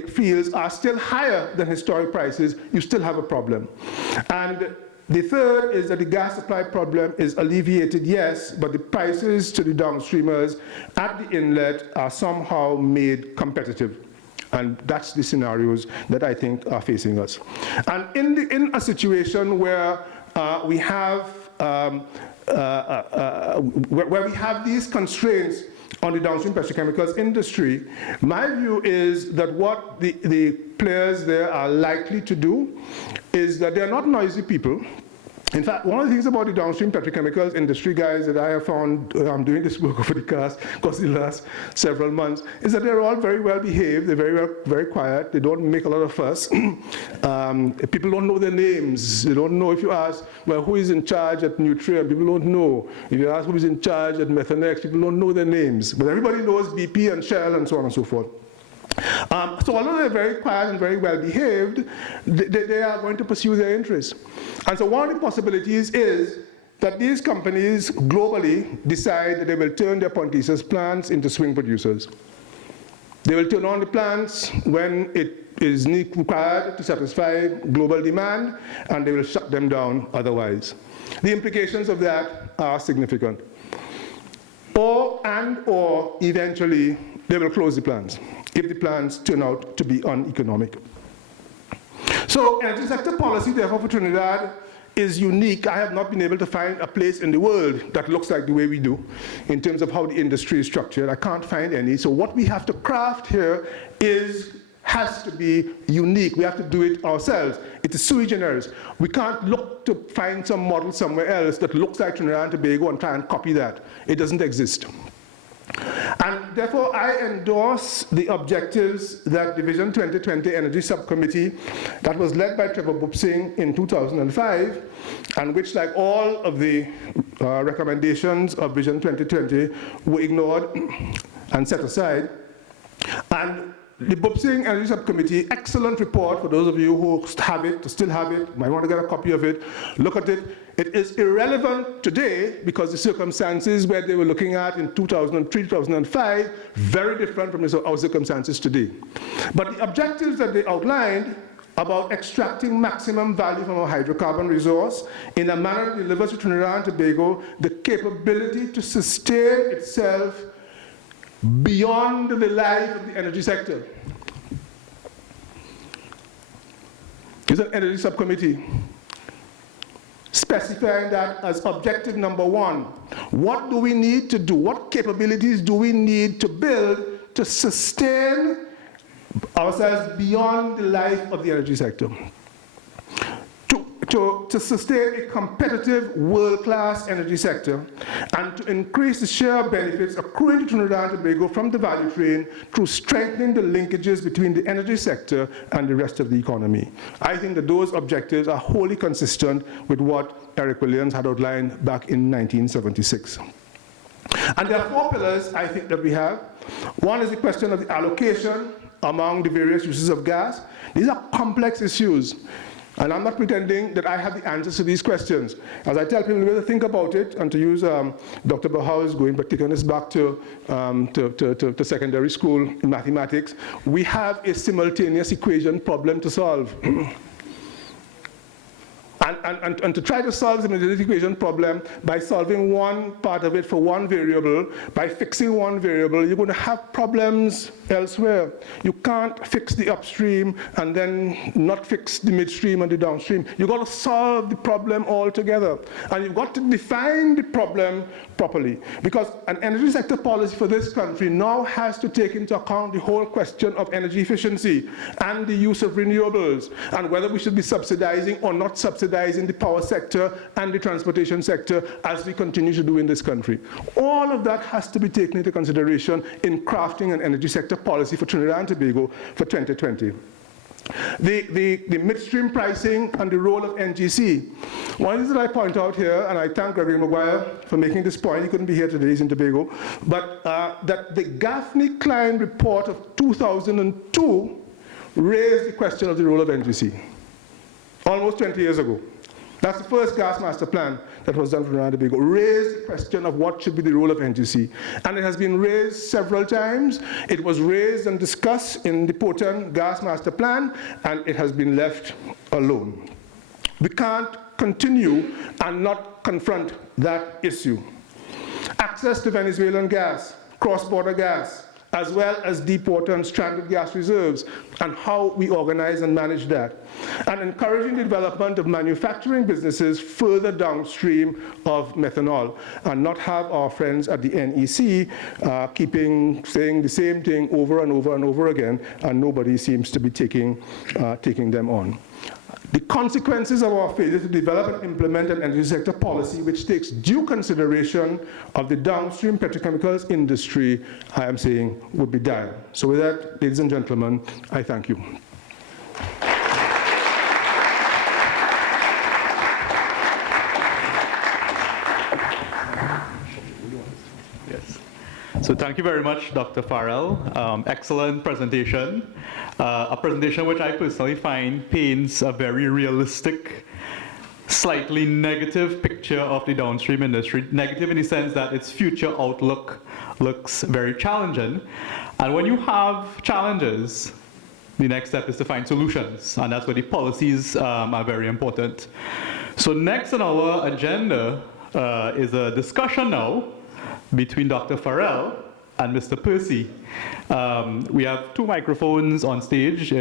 fields are still higher than historic prices. You still have a problem. And the third is that the gas supply problem is alleviated, yes, but the prices to the downstreamers at the inlet are somehow made competitive. And that's the scenarios that I think are facing us. And in a situation where we have where we have these constraints on the downstream petrochemicals industry, my view is that what the players there are likely to do is that they're not noisy people. In fact, one of the things about the downstream petrochemicals industry guys that I have found doing this work over the last several months is that they're all very well behaved, they're very quiet, they don't make a lot of fuss. People don't know their names. They don't know if you ask, well, who is in charge at Nutrien? People don't know. If you ask who is in charge at Methanex, people don't know their names. But everybody knows BP and Shell and so on and so forth. So although they're very quiet and very well behaved, they are going to pursue their interests. And so one of the possibilities is that these companies globally decide that they will turn their Pontisas plants into swing producers. They will turn on the plants when it is required to satisfy global demand, and they will shut them down otherwise. The implications of that are significant. Or eventually, they will close the plants if the plants turn out to be uneconomic. So energy sector policy, therefore, for Trinidad is unique. I have not been able to find a place in the world that looks like the way we do in terms of how the industry is structured. I can't find any. So what we have to craft here has to be unique. We have to do it ourselves. It is sui generis. We can't look to find some model somewhere else that looks like Trinidad and Tobago and try and copy that. It doesn't exist. And therefore, I endorse the objectives that the Vision 2020 Energy Subcommittee that was led by Trevor Bupsing in 2005, and which, like all of the recommendations of Vision 2020, were ignored and set aside. And the Bupsing Energy Subcommittee, excellent report for those of you who have it, still have it, might want to get a copy of it, look at it. It is irrelevant today because the circumstances where they were looking at in 2003, 2005, very different from our circumstances today. But the objectives that they outlined about extracting maximum value from our hydrocarbon resource in a manner that delivers to Trinidad and Tobago the capability to sustain itself beyond the life of the energy sector. It's an energy subcommittee specifying that as objective number one. What do we need to do? What capabilities do we need to build to sustain ourselves beyond the life of the energy sector? To sustain a competitive world-class energy sector and to increase the share of benefits accruing to Trinidad and Tobago from the value chain through strengthening the linkages between the energy sector and the rest of the economy. I think that those objectives are wholly consistent with what Eric Williams had outlined back in 1976. And there are four pillars, I think, that we have. One is the question of the allocation among the various uses of gas. These are complex issues. And I'm not pretending that I have the answers to these questions. As I tell people to think about it, and to use Dr. Bauhaus taking us back to secondary school in mathematics, we have a simultaneous equation problem to solve. And to try to solve the simultaneous equation problem by solving one part of it for one variable, by fixing one variable, you're going to have problems elsewhere. You can't fix the upstream and then not fix the midstream and the downstream. You've got to solve the problem altogether. And you've got to define the problem properly. Because an energy sector policy for this country now has to take into account the whole question of energy efficiency and the use of renewables, and whether we should be subsidizing or not subsidizing the power sector and the transportation sector as we continue to do in this country. All of that has to be taken into consideration in crafting an energy sector policy for Trinidad and Tobago for 2020. The midstream pricing and the role of NGC. One is that I point out here, and I thank Gregory Maguire for making this point. He couldn't be here today, he's in Tobago, but that the Gaffney-Klein report of 2002 raised the question of the role of NGC. Almost 20 years ago. That's the first gas master plan that was done for Trinidad and Tobago, raised the question of what should be the role of NGC. And it has been raised several times. It was raised and discussed in the Potent gas master plan, and it has been left alone. We can't continue and not confront that issue. Access to Venezuelan gas, cross-border gas, as well as deep water and stranded gas reserves, and how we organize and manage that, and encouraging the development of manufacturing businesses further downstream of methanol, and not have our friends at the NEC saying the same thing over and over and over again, and nobody seems to be taking them on. The consequences of our failure to develop and implement an energy sector policy which takes due consideration of the downstream petrochemicals industry, I am saying, would be dire. So with that, ladies and gentlemen, I thank you. So thank you very much, Dr. Farrell. Excellent presentation. A presentation which I personally find paints a very realistic, slightly negative picture of the downstream industry. Negative in the sense that its future outlook looks very challenging. And when you have challenges, the next step is to find solutions. And that's where the policies are very important. So next on our agenda is a discussion now between Dr. Farrell and Mr. Percy. We have two microphones on stage,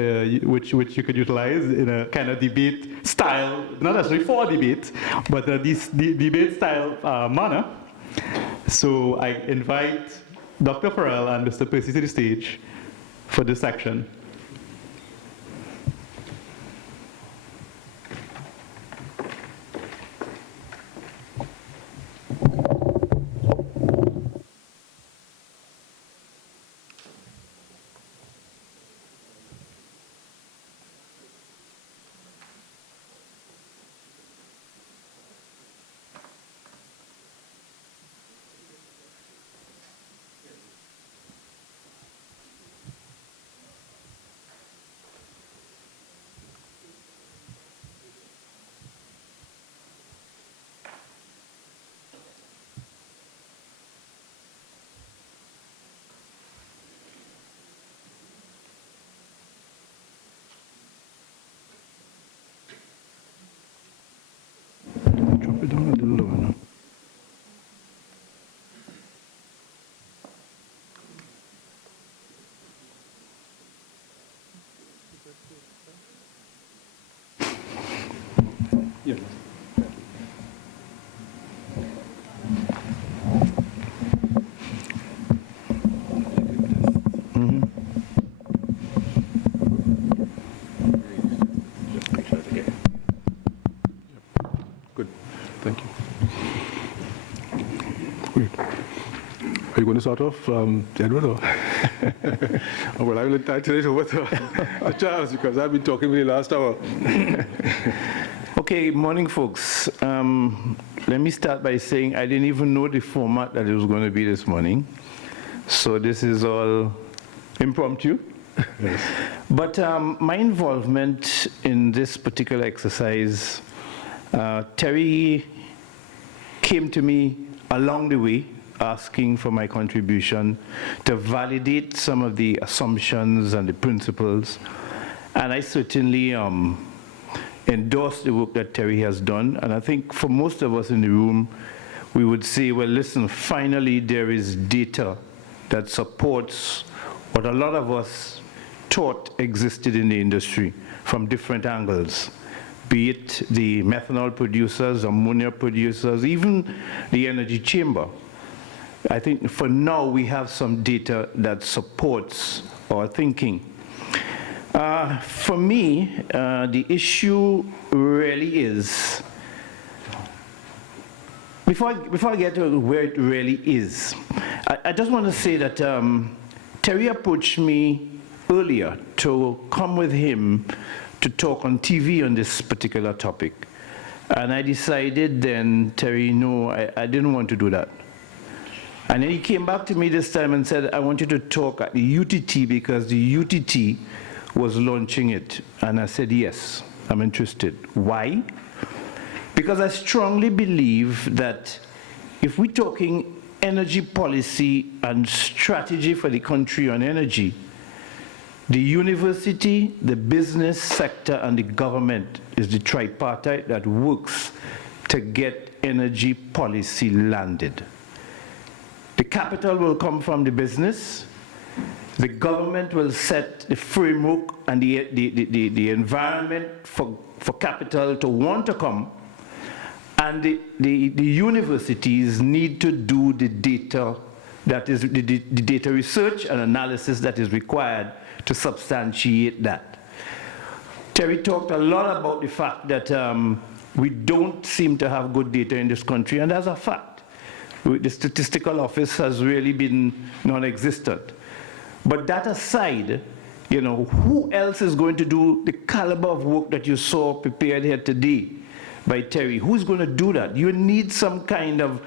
which you could utilize in a kind of debate style, not necessarily for a debate, but this debate style manner. So I invite Dr. Farrell and Mr. Percy to the stage for this section. Drop it down a little lower now. Yeah. Good, thank you. Great. Are you going to start off, Edward? Or? Oh, well, I will entitle it over to Charles because I've been talking with you last hour. Okay, morning, folks. Let me start by saying I didn't even know the format that it was going to be this morning. So this is all impromptu. Yes. But my involvement in this particular exercise, Terry came to me along the way asking for my contribution to validate some of the assumptions and the principles. And I certainly endorse the work that Terry has done. And I think for most of us in the room, we would say, well, listen, finally there is data that supports what a lot of us thought existed in the industry from different angles, be it the methanol producers, ammonia producers, even the energy chamber. I think for now we have some data that supports our thinking. For me, the issue really is, before I get to where it really is, I just want to say that Terry approached me earlier to come with him to talk on TV on this particular topic. And I decided then, Terry, no, I didn't want to do that. And then he came back to me this time and said, I want you to talk at the UTT because the UTT was launching it. And I said, yes, I'm interested. Why? Because I strongly believe that if we're talking energy policy and strategy for the country on energy, the university, the business sector, and the government is the tripartite that works to get energy policy landed. The capital will come from the business, The government will set the framework and the environment for capital to want to come, and the universities need to do the data, that is the data research and analysis that is required to substantiate that. Terry talked a lot about the fact that we don't seem to have good data in this country, and that's a fact. The statistical office has really been non-existent. But that aside, you know, who else is going to do the caliber of work that you saw prepared here today by Terry? Who's going to do that? You need some kind of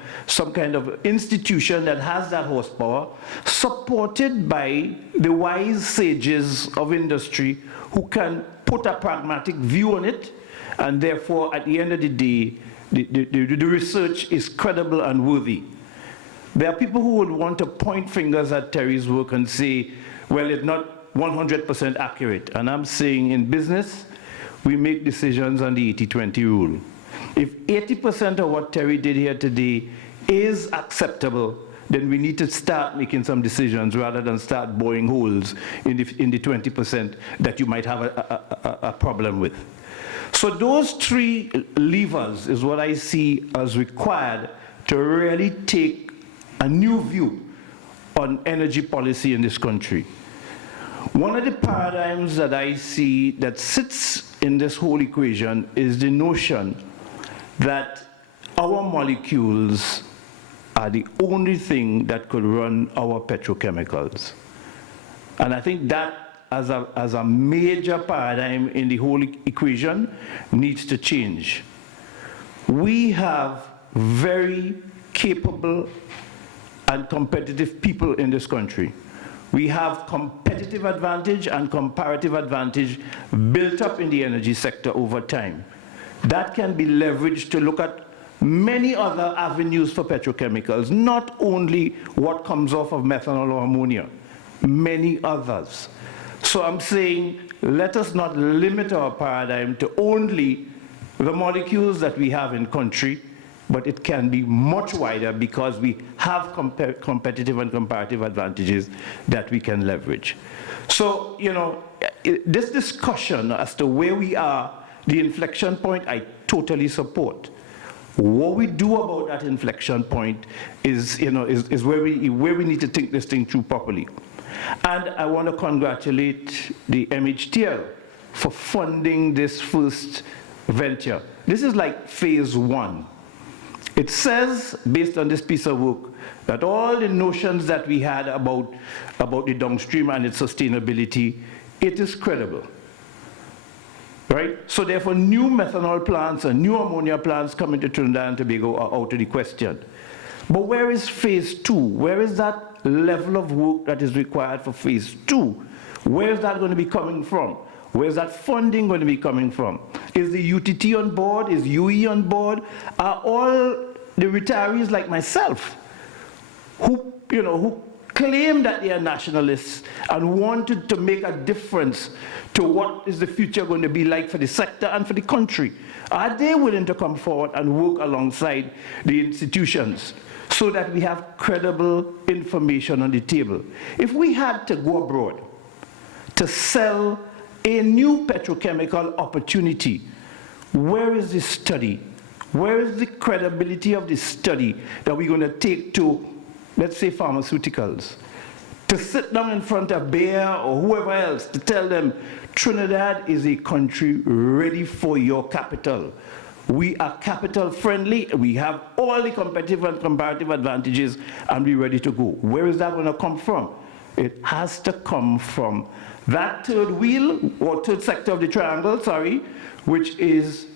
institution that has that horsepower, supported by the wise sages of industry who can put a pragmatic view on it, and therefore, at the end of the day, the research is credible and worthy. There are people who would want to point fingers at Terry's work and say, well, it's not 100% accurate. And I'm saying in business, we make decisions on the 80-20 rule. If 80% of what Terry did here today is acceptable, then we need to start making some decisions rather than start boring holes in the 20% that you might have a problem with. So those three levers is what I see as required to really take a new view on energy policy in this country. One of the paradigms that I see that sits in this whole equation is the notion that our molecules are the only thing that could run our petrochemicals. And I think that as a major paradigm in the whole equation needs to change. We have very capable and competitive people in this country. We have competitive advantage and comparative advantage built up in the energy sector over time. That can be leveraged to look at many other avenues for petrochemicals, not only what comes off of methanol or ammonia, many others. So I'm saying, let us not limit our paradigm to only the molecules that we have in country, but it can be much wider because we have competitive and comparative advantages that we can leverage. So, you know, this discussion as to where we are, the inflection point, I totally support. What we do about that inflection point is, you know, is where we need to think this thing through properly. And I want to congratulate the MHTL for funding this first venture. This is like phase 1. It says, based on this piece of work, that all the notions that we had about the downstream and its sustainability, it is credible. Right? So therefore, new methanol plants and new ammonia plants coming to Trinidad and Tobago are out of the question. But where is phase 2? Where is that level of work that is required for phase 2? Where is that going to be coming from? Where is that funding going to be coming from? Is the UTT on board? Is UE on board? Are all the retirees like myself who claim that they are nationalists and wanted to make a difference to what is the future going to be like for the sector and for the country? Are they willing to come forward and work alongside the institutions so that we have credible information on the table? If we had to go abroad to sell a new petrochemical opportunity, where is this study? Where is the credibility of this study that we're going to take to, let's say, pharmaceuticals? To sit down in front of Bayer or whoever else to tell them, Trinidad is a country ready for your capital. We are capital friendly, we have all the competitive and comparative advantages, and we're ready to go. Where is that going to come from? It has to come from that third wheel, or third sector of the triangle, which is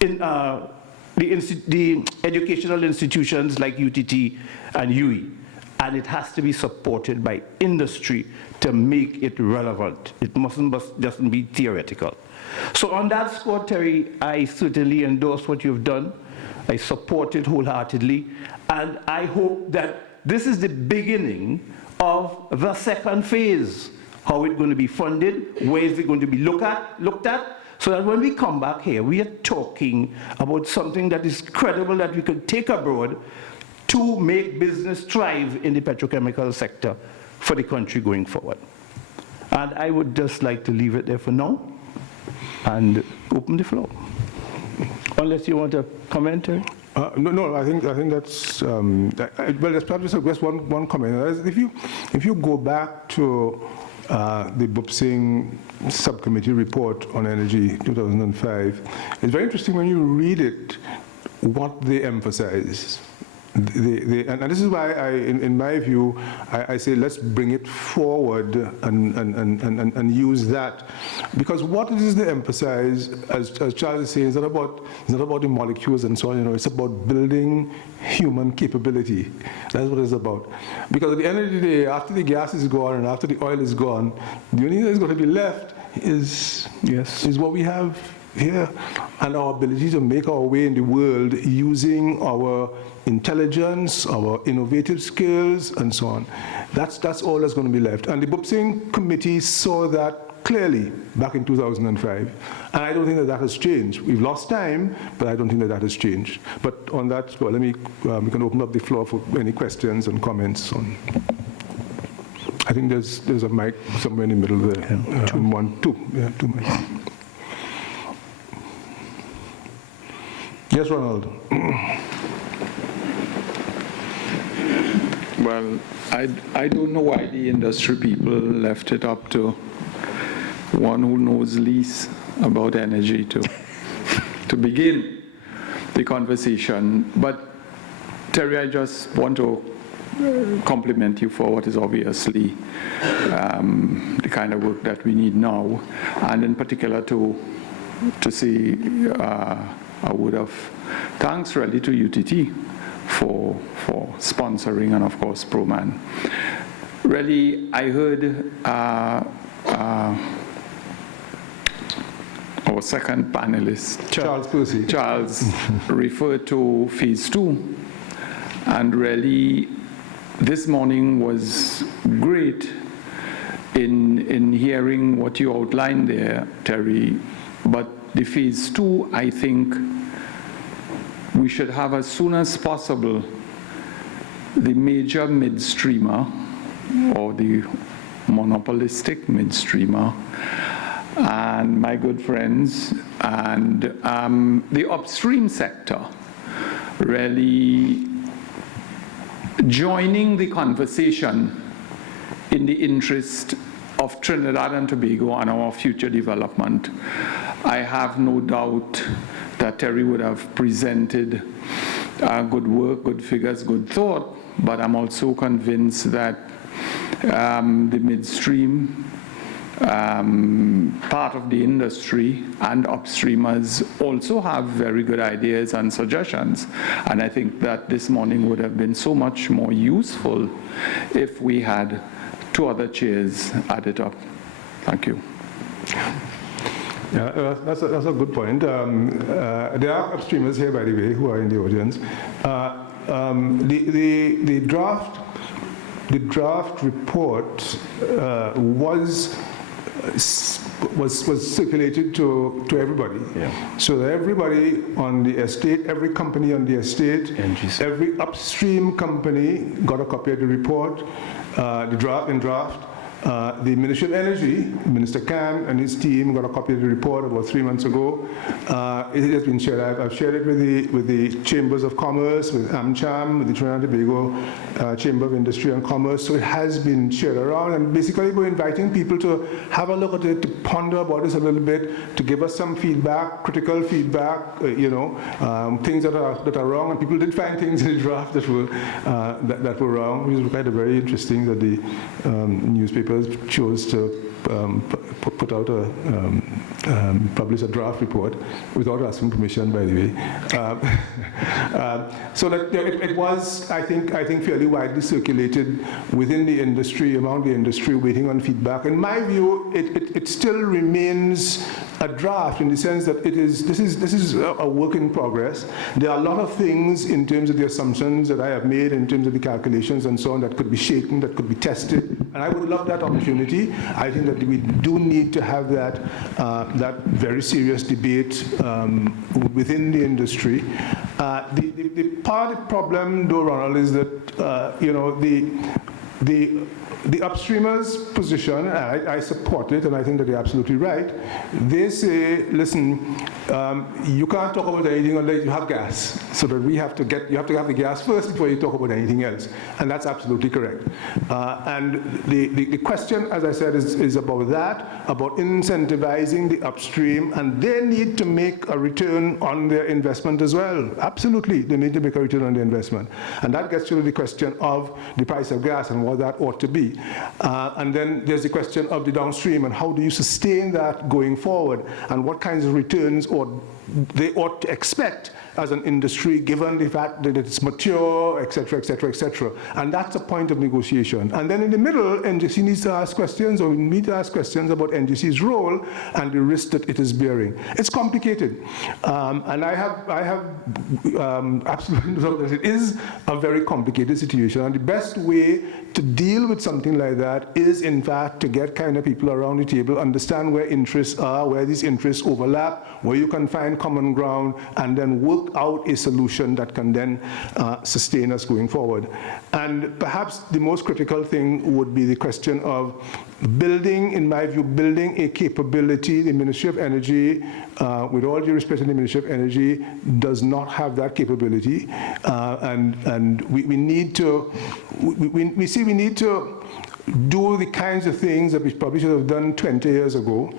in the educational institutions like UTT and UE. And it has to be supported by industry to make it relevant. It mustn't just be theoretical. So on that score, Terry, I certainly endorse what you've done. I support it wholeheartedly. And I hope that this is the beginning of the second phase. How it's going to be funded, where is it going to be looked at, so that when we come back here, we are talking about something that is credible that we can take abroad to make business thrive in the petrochemical sector. for the country going forward. And I would just like to leave it there for now and open the floor. Unless you want to comment, Terry? No, I think that's well. There's perhaps just one comment. If you go back to the Bupsing Subcommittee report on energy 2005, it's very interesting when you read it what they emphasize. And this is why, in my view, I say let's bring it forward and use that, because what it is they emphasize, as Charles is saying, is not about the molecules and so on. You know, it's about building human capability. That's what it's about. Because at the end of the day, after the gas is gone and after the oil is gone, the only thing that's going to be left is what we have here, and our ability to make our way in the world using our intelligence, our innovative skills, and so on. That's all that's going to be left. And the Bupsing Committee saw that clearly back in 2005. And I don't think that has changed. We've lost time, but I don't think that has changed. But on that, well, we can open up the floor for any questions and comments on. I think there's a mic somewhere in the middle there. Yeah. Two mics. Yes, Ronald. Well, I don't know why the industry people left it up to one who knows least about energy to begin the conversation. But Terry, I just want to compliment you for what is obviously the kind of work that we need now, and in particular to say a word of thanks really to UTT for sponsoring, and of course ProMan. Really, I heard our second panelist, Charles Percy. Charles, refer to phase 2, and really this morning was great in hearing what you outlined there, Terry. But the phase 2, I think we should have as soon as possible the major midstreamer or the monopolistic midstreamer and my good friends and the upstream sector really joining the conversation in the interest of Trinidad and Tobago and our future development. I have no doubt that Terry would have presented good work, good figures, good thought, but I'm also convinced that the midstream part of the industry and upstreamers also have very good ideas and suggestions. And I think that this morning would have been so much more useful if we had 2 other chairs added up. Thank you. Yeah, that's a good point. There are upstreamers here, by the way, who are in the audience. The draft report was circulated to everybody. Yeah. So that everybody on the estate, every company on the estate, every upstream company got a copy of the report, the draft. The Ministry of Energy, Minister Khan and his team got a copy of the report about 3 months ago. It has been shared. I've shared it with the Chambers of Commerce, with AmCham, with the Trinidad and Tobago Chamber of Industry and Commerce. So it has been shared around, and basically we're inviting people to have a look at it, to ponder about this a little bit, to give us some feedback, critical feedback, things that are wrong. And people did find things in the draft that were wrong, which was kind of very interesting that the newspapers chose to put out publish a draft report without asking permission, by the way. So that it was, I think, fairly widely circulated within the industry, among the industry, waiting on feedback. In my view, it still remains a draft in the sense that this is a work in progress. There are a lot of things in terms of the assumptions that I have made, in terms of the calculations and so on, that could be shaken, that could be tested, and I would love that opportunity. I think that we do need to have that very serious debate within the industry. The part of the problem, though, Ronald, is that the upstreamers' position, I support it, and I think that they're absolutely right. They say, listen, you can't talk about anything unless you have gas. So that you have to have the gas first before you talk about anything else. And that's absolutely correct. And the question, as I said, is about that, about incentivizing the upstream, and they need to make a return on their investment as well. Absolutely, they need to make a return on their investment. And that gets to the question of the price of gas and what that ought to be. And then there's the question of the downstream and how do you sustain that going forward, and what kinds of returns they ought to expect as an industry, given the fact that it's mature, et cetera, et cetera, et cetera. And that's a point of negotiation. And then in the middle, NGC needs to ask questions, or we need to ask questions about NGC's role and the risk that it is bearing. It's complicated. And I have absolutely no doubt that it is a very complicated situation. And the best way to deal with something like that is, in fact, to get kind of people around the table, understand where interests are, where these interests overlap, where you can find common ground, and then work out a solution that can then sustain us going forward. And perhaps the most critical thing would be the question of building, in my view, building a capability. The Ministry of Energy, with all due respect to the Ministry of Energy, does not have that capability. And we need to, we need to do the kinds of things that we probably should have done 20 years ago,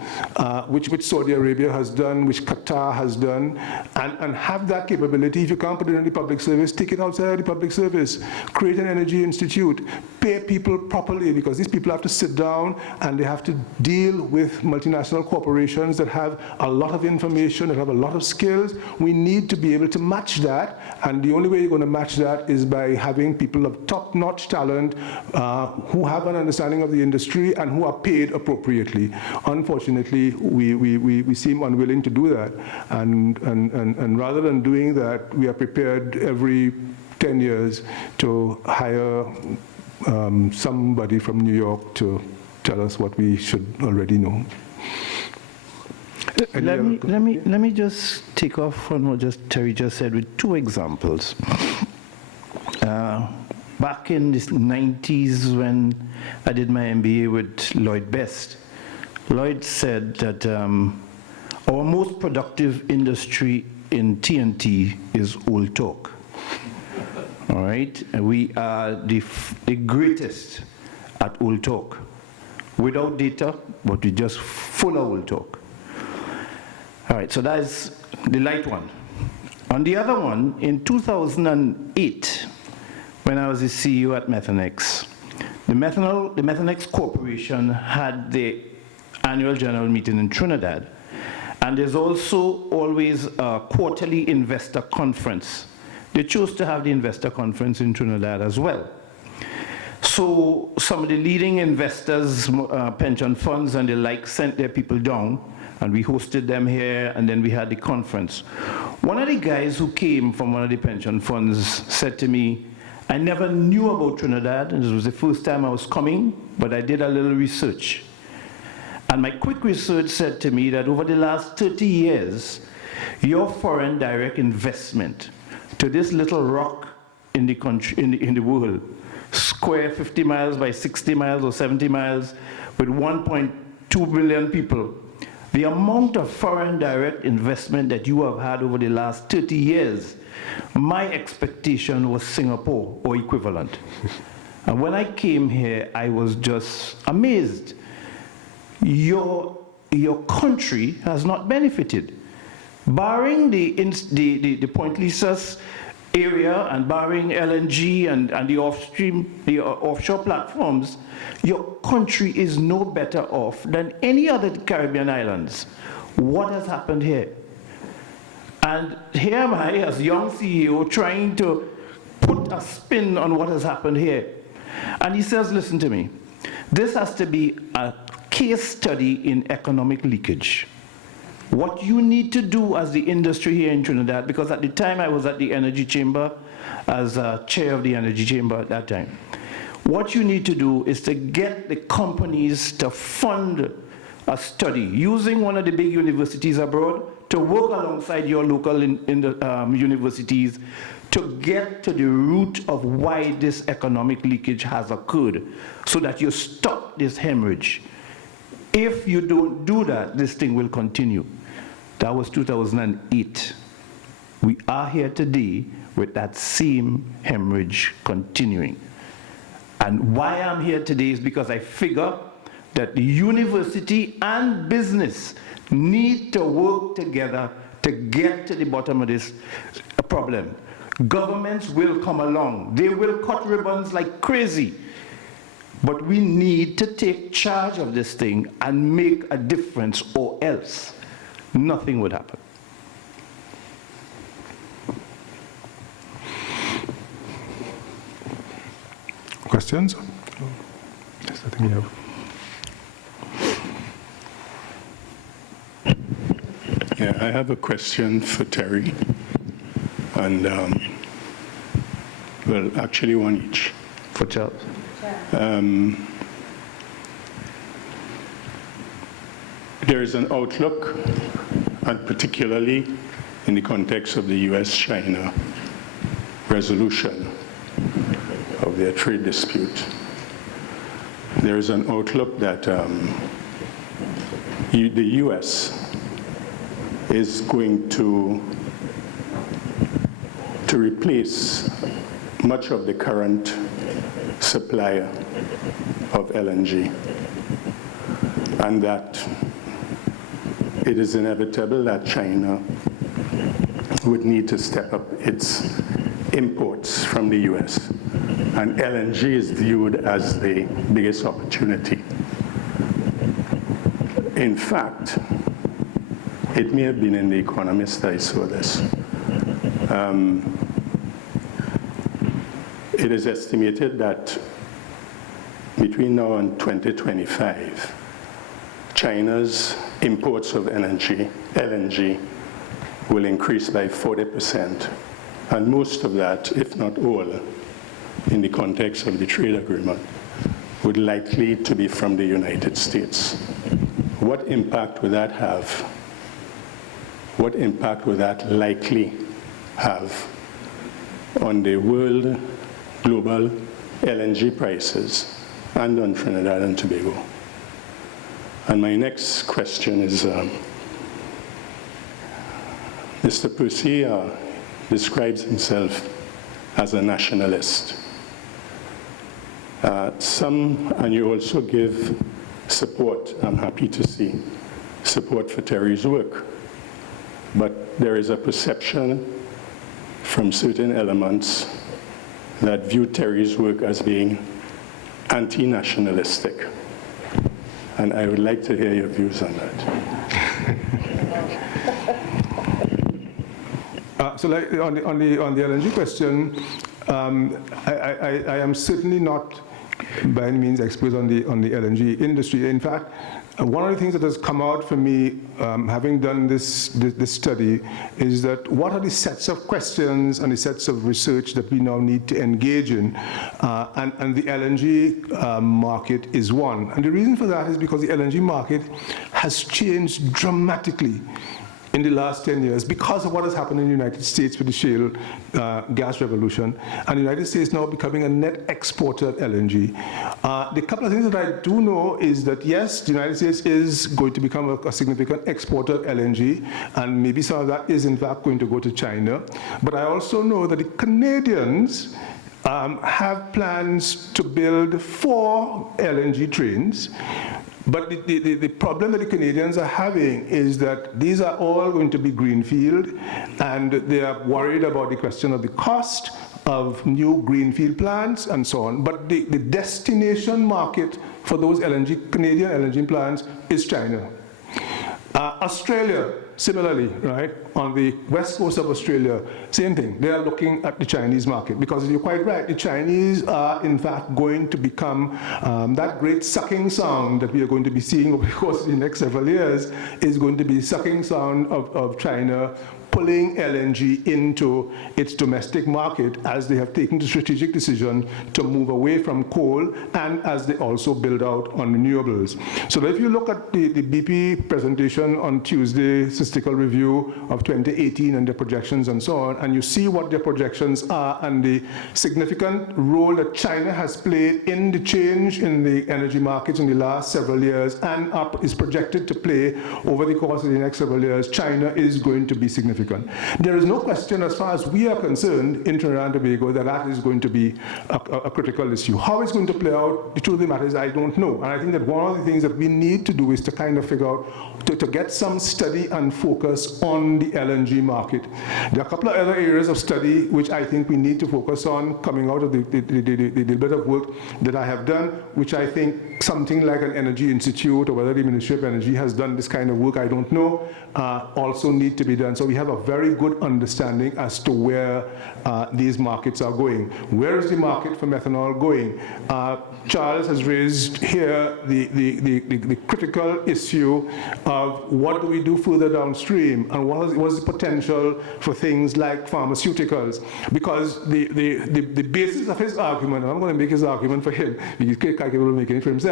which Saudi Arabia has done, which Qatar has done, and have that capability. If you can't put it in the public service, take it outside of the public service. Create an energy institute. Pay people properly, because these people have to sit down and they have to deal with multinational corporations that have a lot of information, that have a lot of skills. We need to be able to match that, and the only way you're going to match that is by having people of top-notch talent who have an understanding of the industry and who are paid appropriately. Unfortunately, we seem unwilling to do that. And rather than doing that, we are prepared every 10 years to hire somebody from New York to tell us what we should already know. Let me just take off on what Terry just said with two examples. Back in the 90s, when I did my MBA with Lloyd Best, Lloyd said that our most productive industry in TNT is old talk. All right? And we are the greatest at old talk. Without data, but we're just full of old talk. All right, so that's the light one. On the other one, in 2008, when I was the CEO at Methanex, the Methanex Corporation had the annual general meeting in Trinidad, and there's also always a quarterly investor conference. They chose to have the investor conference in Trinidad as well. So some of the leading investors, pension funds and the like, sent their people down, and we hosted them here, and then we had the conference. One of the guys who came from one of the pension funds said to me, I never knew about Trinidad, and this was the first time I was coming, but I did a little research. And my quick research said to me that over the last 30 years, your foreign direct investment to this little rock in the country, in the world, square 50 miles by 60 miles or 70 miles, with 1.2 billion people, the amount of foreign direct investment that you have had over the last 30 years, my expectation was Singapore or equivalent. And when I came here, I was just amazed. Your country has not benefited. Barring the Point Lisas area and barring LNG and the offshore platforms, your country is no better off than any other Caribbean islands. What has happened here? And here am I, as young CEO, trying to put a spin on what has happened here. And he says, listen to me, this has to be a case study in economic leakage. What you need to do as the industry here in Trinidad, because at the time I was at the Energy Chamber as chair of the Energy Chamber at that time, what you need to do is to get the companies to fund a study using one of the big universities abroad to work alongside your local universities to get to the root of why this economic leakage has occurred so that you stop this hemorrhage. If you don't do that, this thing will continue. That was 2008. We are here today with that same hemorrhage continuing. And why I'm here today is because I figure that the university and business need to work together to get to the bottom of this problem. Governments will come along. They will cut ribbons like crazy. But we need to take charge of this thing and make a difference, or else nothing would happen. Questions? Yes, I think we have. Yeah, I have a question for Terry, and well, actually one each. For Charles. There is an outlook, and particularly in the context of the US-China resolution of their trade dispute, there is an outlook that the US is going to replace much of the current supplier of LNG, and that it is inevitable that China would need to step up its imports from the US, and LNG is viewed as the biggest opportunity. In fact, it may have been in The Economist I saw this. It is estimated that between now and 2025, China's imports of LNG will increase by 40%, and most of that, if not all, in the context of the trade agreement, would likely to be from the United States. What impact would that have? What impact would that likely have on the world global LNG prices and on Trinidad and Tobago? And my next question is, Mr. Percy describes himself as a nationalist. And you also give support, I'm happy to see, support for Terry's work. But there is a perception from certain elements that view Terry's work as being anti-nationalistic. And I would like to hear your views on that. So like on the LNG question, I am certainly not by any means expert on the LNG industry. In fact, one of the things that has come out for me, having done this study, is that what are the sets of questions and the sets of research that we now need to engage in, and the LNG market is one. And the reason for that is because the LNG market has changed dramatically in the last 10 years because of what has happened in the United States with the shale gas revolution, and the United States now becoming a net exporter of LNG. The couple of things that I do know is that yes, the United States is going to become a significant exporter of LNG, and maybe some of that is in fact going to go to China. But I also know that the Canadians have plans to build 4 LNG trains. But the problem that the Canadians are having is that these are all going to be greenfield, and they are worried about the question of the cost of new greenfield plants and so on. But the destination market for those Canadian LNG plants is China. Australia, similarly, right, on the west coast of Australia, same thing. They are looking at the Chinese market because you're quite right. The Chinese are, in fact, going to become that great sucking sound that we are going to be seeing over the course of the next several years is going to be sucking sound of China pulling LNG into its domestic market as they have taken the strategic decision to move away from coal and as they also build out on renewables. So if you look at the BP presentation on Tuesday, statistical review of 2018 and their projections and so on, and you see what their projections are and the significant role that China has played in the change in the energy markets in the last several years and is projected to play over the course of the next several years, China is going to be significant. There is no question as far as we are concerned in Trinidad and Tobago that is going to be a critical issue. How it's going to play out, the truth of the matter is I don't know. And I think that one of the things that we need to do is to kind of figure out, to get some study and focus on the LNG market. There are a couple of other areas of study which I think we need to focus on coming out of the bit of work that I have done, which I think something like an energy institute or whether the Ministry of Energy has done this kind of work, I don't know, also need to be done. So we have a very good understanding as to where these markets are going. Where is the market for methanol going? Charles has raised here the critical issue of what do we do further downstream and what is the potential for things like pharmaceuticals. Because the basis of his argument, and I'm going to make his argument for him, he's capable of making it for himself,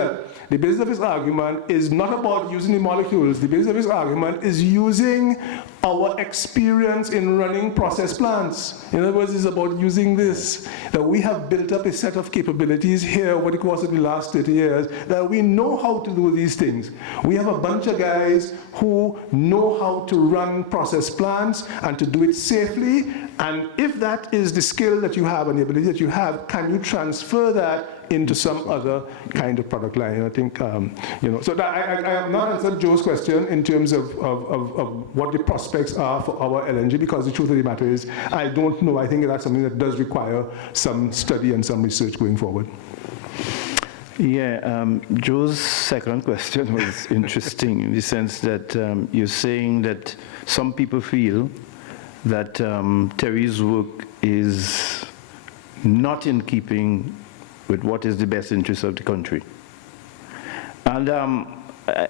the basis of his argument is not about using the molecules, the basis of his argument is using our experience in running process plants. In other words, it's about using this, that we have built up a set of capabilities here over the course of the last 30 years, that we know how to do these things. We have a bunch of guys who know how to run process plants and to do it safely, and if that is the skill that you have and the ability that you have, can you transfer that into some other kind of product line? I think, so that I have not answered Joe's question in terms of what the prospects are for our LNG, because the truth of the matter is, I don't know. I think that's something that does require some study and some research going forward. Yeah, Joe's second question was interesting in the sense that you're saying that some people feel that Terry's work is not in keeping with what is the best interest of the country. And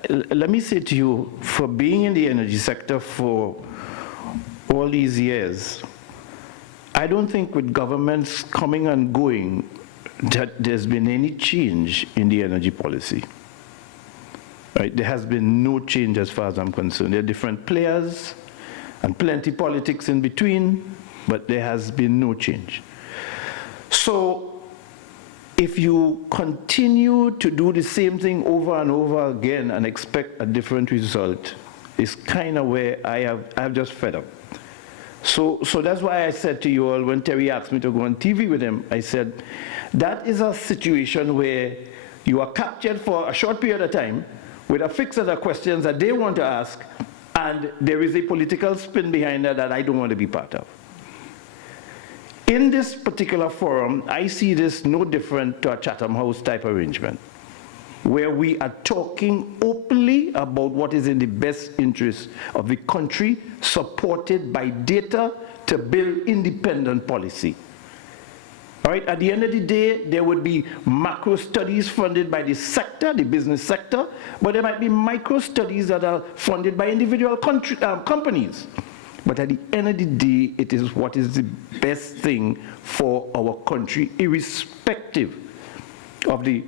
let me say to you, for being in the energy sector for all these years, I don't think with governments coming and going that there's been any change in the energy policy. Right? There has been no change as far as I'm concerned. There are different players and plenty politics in between, but there has been no change. So if you continue to do the same thing over and over again and expect a different result, it's kind of where I've just fed up. So that's why I said to you all, when Terry asked me to go on TV with him, I said, that is a situation where you are captured for a short period of time with a fixed set of questions that they want to ask, and there is a political spin behind that I don't want to be part of. In this particular forum, I see this no different to a Chatham House type arrangement, where we are talking openly about what is in the best interest of the country, supported by data to build independent policy. All right, at the end of the day, there would be macro studies funded by the sector, the business sector, but there might be micro studies that are funded by individual companies. But at the end of the day, it is what is the best thing for our country, irrespective of the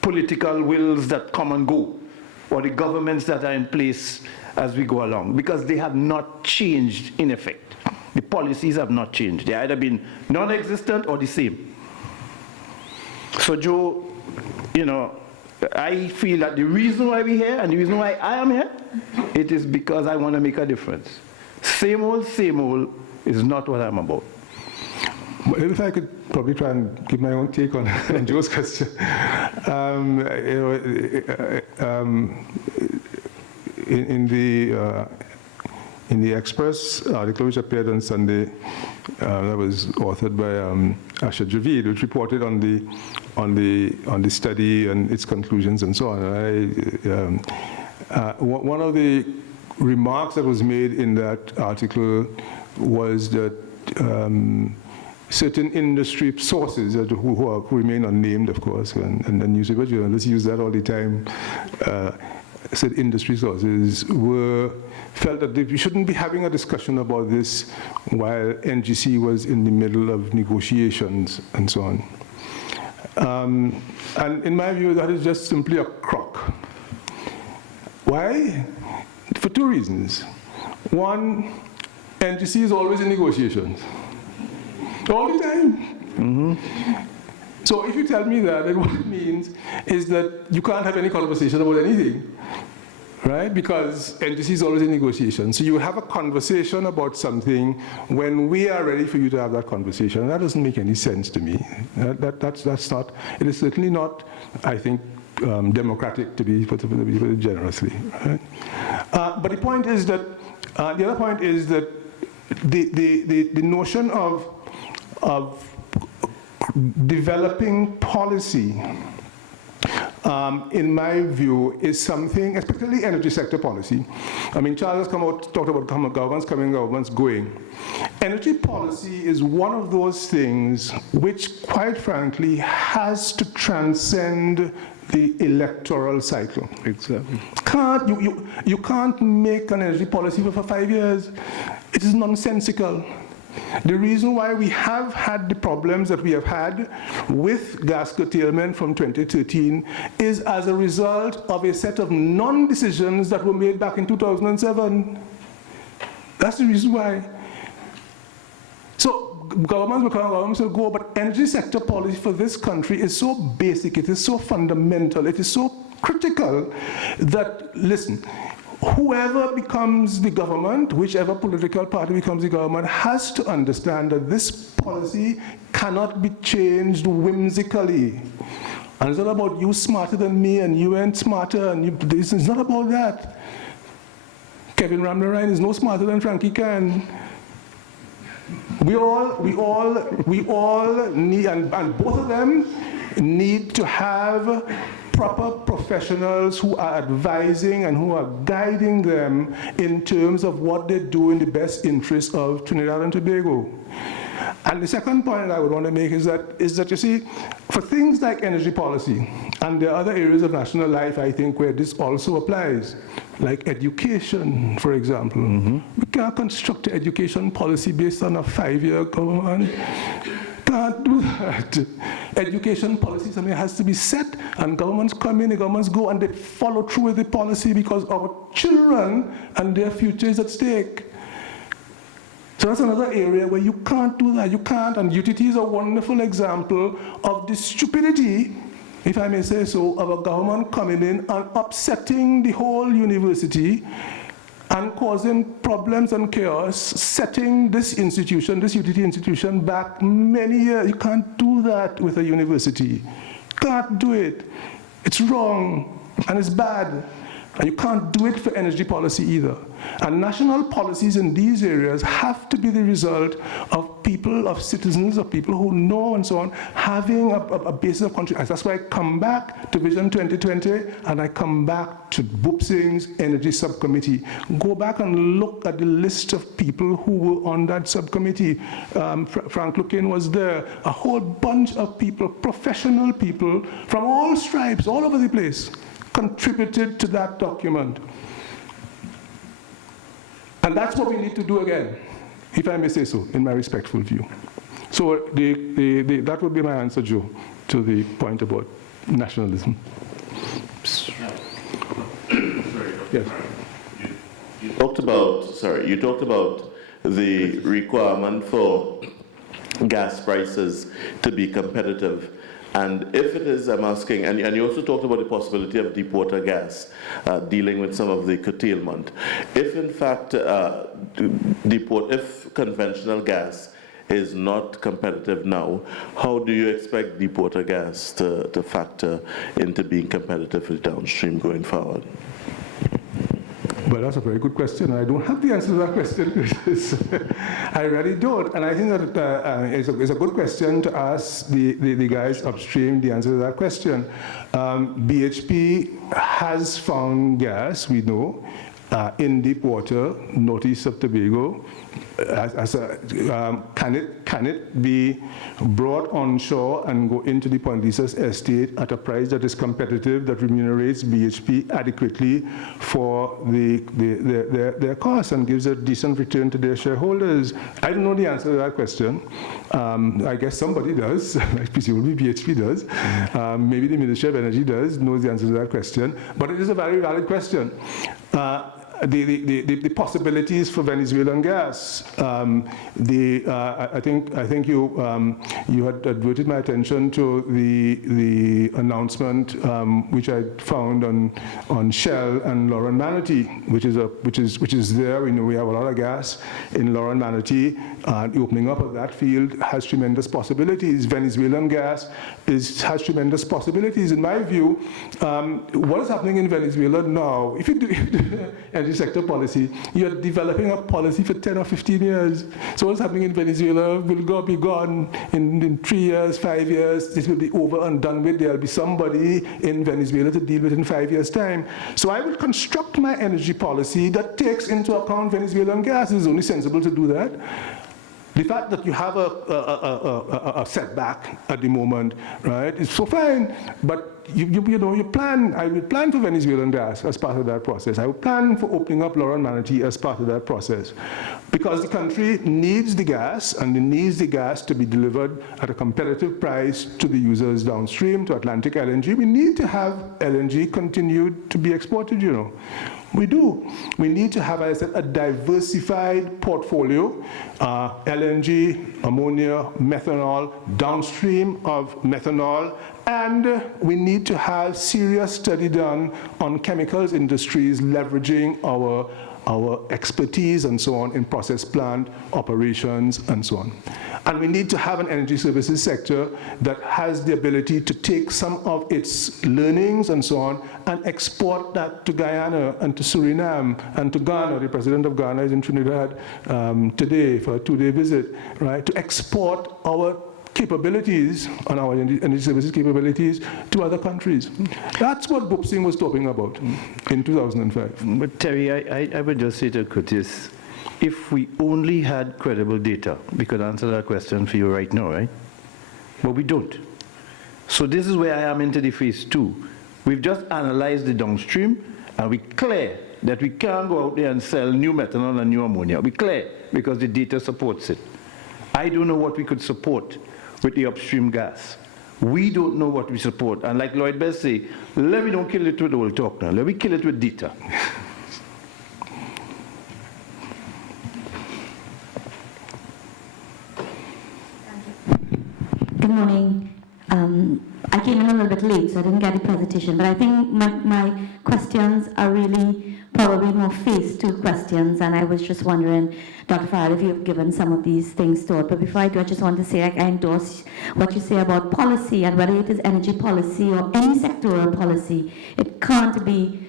political wills that come and go, or the governments that are in place as we go along, because they have not changed in effect. The policies have not changed. They either been non-existent or the same. So Joe, I feel that the reason why we're here and the reason why I am here, it is because I want to make a difference. Same old is not what I'm about. If I could probably try and give my own take on Joe's question. In the Express article which appeared on Sunday, that was authored by Asha Javid, which reported on the study and its conclusions and so on. One of the remarks that was made in that article was that certain industry sources who remain unnamed, of course, and newspaper journalists use that all the time, said industry sources, felt that we shouldn't be having a discussion about this while NGC was in the middle of negotiations and so on. And in my view, that is just simply a crock. Why? For two reasons. One, NGC is always in negotiations. All the time. So if you tell me that, then what it means is that you can't have any conversation about anything, right? Because NGC is always in negotiation. So you have a conversation about something when we are ready for you to have that conversation. And that doesn't make any sense to me. That's not, it is certainly not, I think, democratic, to put it generously. Right? But the point is that, the other point is that the notion of developing policy, in my view, is something, especially energy sector policy. I mean, Charles has talked about governments coming, governments going. Energy policy is one of those things which, quite frankly, has to transcend the electoral cycle. Exactly. You can't make an energy policy for 5 years. It is nonsensical. The reason why we have had the problems that we have had with gas curtailment from 2013 is as a result of a set of non-decisions that were made back in 2007. That's the reason why. So governments will come, governments will go, but energy sector policy for this country is so basic, it is so fundamental, it is so critical that, listen, whoever becomes the government, whichever political party becomes the government, has to understand that this policy cannot be changed whimsically. And it's not about you smarter than me and you ain't smarter, and it's not about that. Kevin Ramnarine is no smarter than Frankie Can. We all need, and both of them need to have proper professionals who are advising and who are guiding them in terms of what they do in the best interest of Trinidad and Tobago. And the second point I would want to make is that you see, for things like energy policy, and there are other areas of national life, I think, where this also applies, like education, for example. We can't construct an education policy based on a 5-year government. Can't do that. Education policy, something has to be set, and governments come in, the governments go, and they follow through with the policy because our children and their future is at stake. So that's another area where you can't do that. You can't, and UTT is a wonderful example of the stupidity, if I may say so, of a government coming in and upsetting the whole university and causing problems and chaos, setting this institution, this UTT institution, back many years. You can't do that with a university. Can't do it. It's wrong, and it's bad. And you can't do it for energy policy either. And national policies in these areas have to be the result of people, of citizens, of people who know and so on, having a basis of country. That's why I come back to Vision 2020, and I come back to Boop Singh's Energy Subcommittee. Go back and look at the list of people who were on that subcommittee. Frank Lukin was there. A whole bunch of people, professional people from all stripes, all over the place, contributed to that document. And that's what we need to do again, if I may say so, in my respectful view. So that would be my answer, Joe, to the point about nationalism. Yes. You talked about the requirement for gas prices to be competitive. And if it is, I'm asking, and you also talked about the possibility of deep water gas, dealing with some of the curtailment. If in fact, if conventional gas is not competitive now, how do you expect deep water gas to factor into being competitive with downstream going forward? Well, that's a very good question. I don't have the answer to that question. I really don't. And I think that it's a good question to ask the guys upstream the answer to that question. BHP has found gas, we know, in deep water, northeast of Tobago, can it be brought onshore and go into the Point Lisas estate at a price that is competitive, that remunerates BHP adequately for their costs and gives a decent return to their shareholders? I don't know the answer to that question. I guess somebody does, presumably BHP does. Maybe the Ministry of Energy knows the answer to that question. But it is a very valid question. The possibilities for Venezuelan gas. I think you had adverted my attention to the announcement which I found on Shell and Lower Manatee, which is there. We know we have a lot of gas in Lower Manatee. The opening up of that field has tremendous possibilities. Venezuelan gas has tremendous possibilities. In my view, what is happening in Venezuela now? If you do energy sector policy, you're developing a policy for 10 or 15 years. So what's happening in Venezuela will be gone in 3 years, 5 years. This will be over and done with. There'll be somebody in Venezuela to deal with in 5 years' time. So I will construct my energy policy that takes into account Venezuelan gas. It's only sensible to do that. The fact that you have a setback at the moment, right, is so fine, but you plan. I will plan for Venezuelan gas as part of that process. I will plan for opening up Lower Manatee as part of that process. Because the country needs the gas, and it needs the gas to be delivered at a competitive price to the users downstream, to Atlantic LNG. We need to have LNG continued to be exported, you know. We do. We need to have, as I said, a diversified portfolio, LNG, ammonia, methanol, downstream of methanol, and we need to have serious study done on chemicals industries leveraging our expertise and so on in process plant operations and so on. And we need to have an energy services sector that has the ability to take some of its learnings and so on and export that to Guyana and to Suriname and to Ghana. The president of Ghana is in Trinidad today for a 2-day visit, right? To export our capabilities on our energy services capabilities to other countries. That's what Bob Singh was talking about in 2005. But Terry, I would just say to Curtis, if we only had credible data, we could answer that question for you right now, right? But we don't. So this is where I am into the phase 2. We've just analyzed the downstream, and we're clear that we can't go out there and sell new methanol and new ammonia. We're clear because the data supports it. I don't know what we could support with the upstream gas. We don't know what we support. And like Lloyd Best say, let me don't kill it with old talk now. Let me kill it with data. Good morning. I came in a little bit late, so I didn't get the presentation, but I think my questions are really probably more phase 2 questions, and I was just wondering, Dr. Farrell, if you've given some of these things thought. But before I do, I just want to say I endorse what you say about policy, and whether it is energy policy or any sectoral policy, it can't be,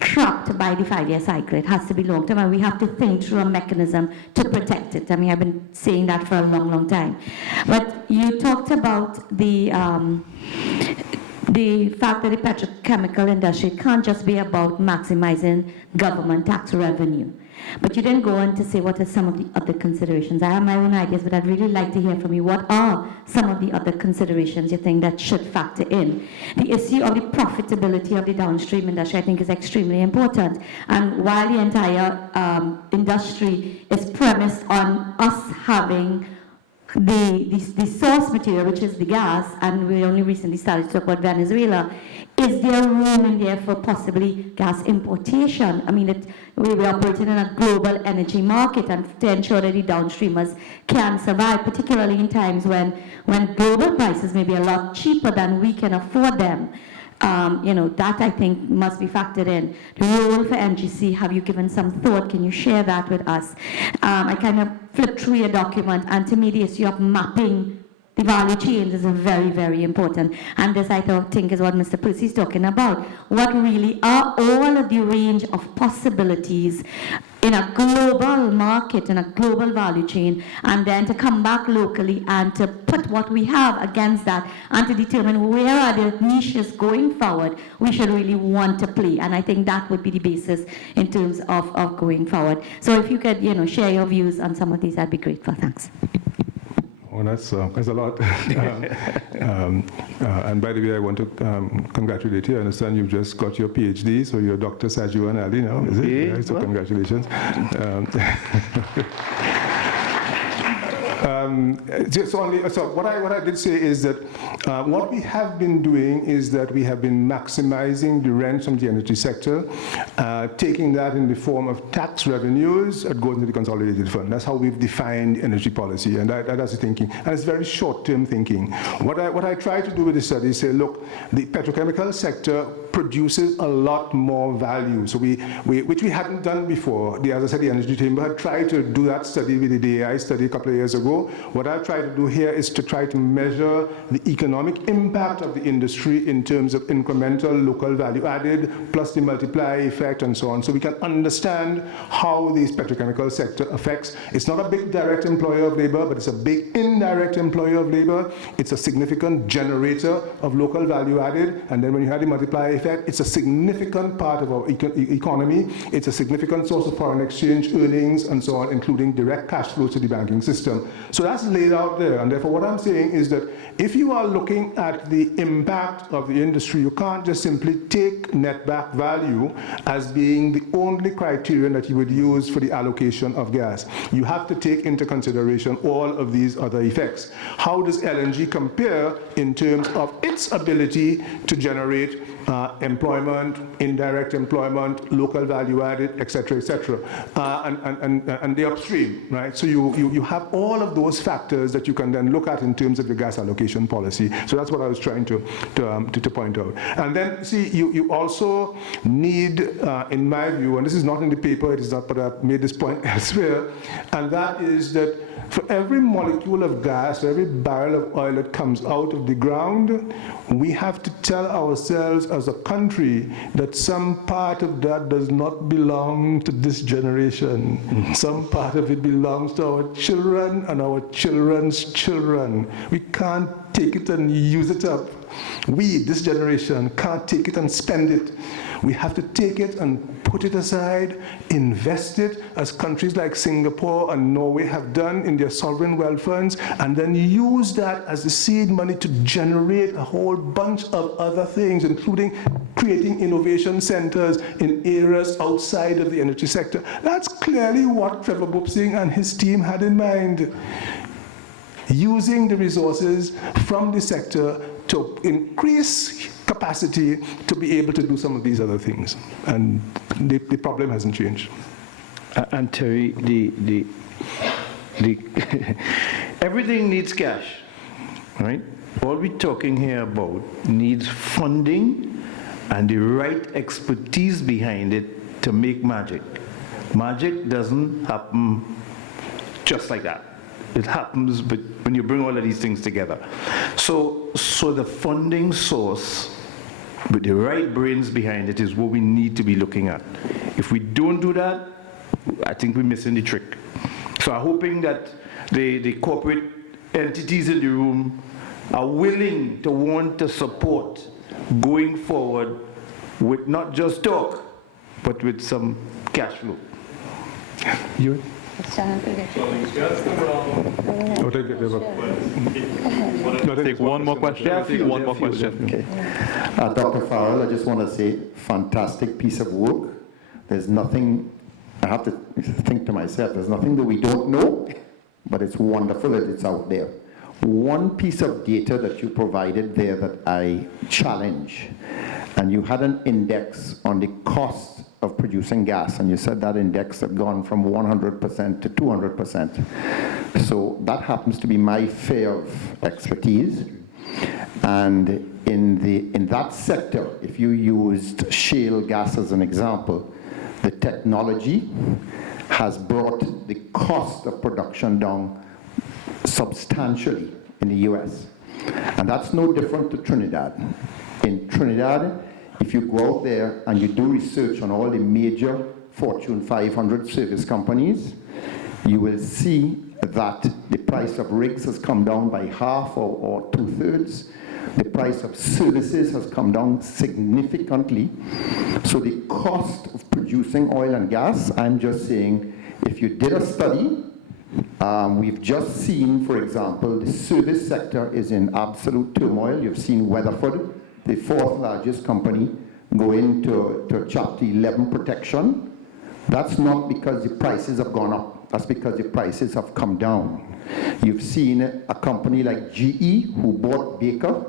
trapped by the 5-year cycle. It has to be long term, and we have to think through a mechanism to protect it. I mean, I've been saying that for a long, long time. But you talked about the fact that the petrochemical industry can't just be about maximizing government tax revenue. But you didn't go on to say what are some of the other considerations. I have my own ideas, but I'd really like to hear from you. What are some of the other considerations you think that should factor in? The issue of the profitability of the downstream industry, I think, is extremely important. And while the entire industry is premised on us having the source material, which is the gas, and we only recently started to talk about Venezuela, is there room in there for possibly gas importation? I mean, we're operating in a global energy market, and to ensure that the downstreamers can survive, particularly in times when global prices may be a lot cheaper than we can afford them. That I think must be factored in. The role for NGC, have you given some thought? Can you share that with us? I kind of flipped through your document, and to me the issue of mapping the value chains is very, very important. And this, I think, is what Mr. Percy is talking about. What really are all of the range of possibilities in a global market, in a global value chain, and then to come back locally and to put what we have against that and to determine where are the niches going forward we should really want to play. And I think that would be the basis in terms of going forward. So if you could, share your views on some of these, I'd be grateful. Thanks. Oh, that's a lot. And by the way, I want to congratulate you. I understand you've just got your PhD, so you're Dr. Saju and Ali now, is it? Yeah, so congratulations. So what I did say is that what we have been doing is that we have been maximizing the rent from the energy sector, taking that in the form of tax revenues that goes into the consolidated fund. That's how we've defined energy policy, and that's the thinking. And it's very short-term thinking. What I try to do with the study is say, look, the petrochemical sector produces a lot more value. So which we hadn't done before. As I said, the Energy Chamber had tried to do that study with the DAI study a couple of years ago. What I've tried to do here is to try to measure the economic impact of the industry in terms of incremental local value added, plus the multiply effect and so on. So we can understand how this petrochemical sector affects. It's not a big direct employer of labor, but it's a big indirect employer of labor. It's a significant generator of local value added. And then when you have the multiply effect, it's a significant part of our economy. It's a significant source of foreign exchange earnings and so on, including direct cash flows to the banking system. So that's laid out there. And therefore what I'm saying is that if you are looking at the impact of the industry, you can't just simply take net back value as being the only criterion that you would use for the allocation of gas. You have to take into consideration all of these other effects. How does LNG compare in terms of its ability to generate employment, indirect employment, local value added, et cetera, and the upstream, right? So you have all of those factors that you can then look at in terms of your gas allocation policy. So that's what I was trying to point out. And then, see, you also need, in my view, and this is not in the paper, it is not, but I've made this point elsewhere, and that is that for every molecule of gas, for every barrel of oil that comes out of the ground, we have to tell ourselves as a country that some part of that does not belong to this generation. Some part of it belongs to our children and our children's children. We can't take it and use it up. We, this generation, can't take it and spend it. We have to take it and put it aside, invest it, as countries like Singapore and Norway have done in their sovereign wealth funds, and then use that as the seed money to generate a whole bunch of other things, including creating innovation centers in areas outside of the energy sector. That's clearly what Trevor Bupsing and his team had in mind. Using the resources from the sector to increase capacity to be able to do some of these other things. And the problem hasn't changed. And Terry, everything needs cash, right? All we're talking here about needs funding and the right expertise behind it to make magic. Magic doesn't happen just like that. It happens but when you bring all of these things together. So the funding source with the right brains behind it is what we need to be looking at. If we don't do that, I think we're missing the trick. So I'm hoping that the corporate entities in the room are willing to want to support going forward with not just talk, but with some cash flow. You? Take one more question. Take one more question. Okay. Dr. Farrell, I just want to say, fantastic piece of work. There's nothing, I have to think to myself, there's nothing that we don't know, but it's wonderful that it's out there. One piece of data that you provided there that I challenge, and you had an index on the cost of producing gas, and you said that index had gone from 100% to 200%. So that happens to be my field of expertise. And in that sector, if you used shale gas as an example, the technology has brought the cost of production down substantially in the US. And that's no different to Trinidad. In Trinidad, if you go out there and you do research on all the major Fortune 500 service companies, you will see that the price of rigs has come down by half or two-thirds. The price of services has come down significantly. So the cost of producing oil and gas, I'm just saying, if you did a study, we've just seen, for example, the service sector is in absolute turmoil. You've seen Weatherford, the fourth largest company, go into Chapter 11 protection. That's not because the prices have gone up. That's because the prices have come down. You've seen a company like GE who bought Baker,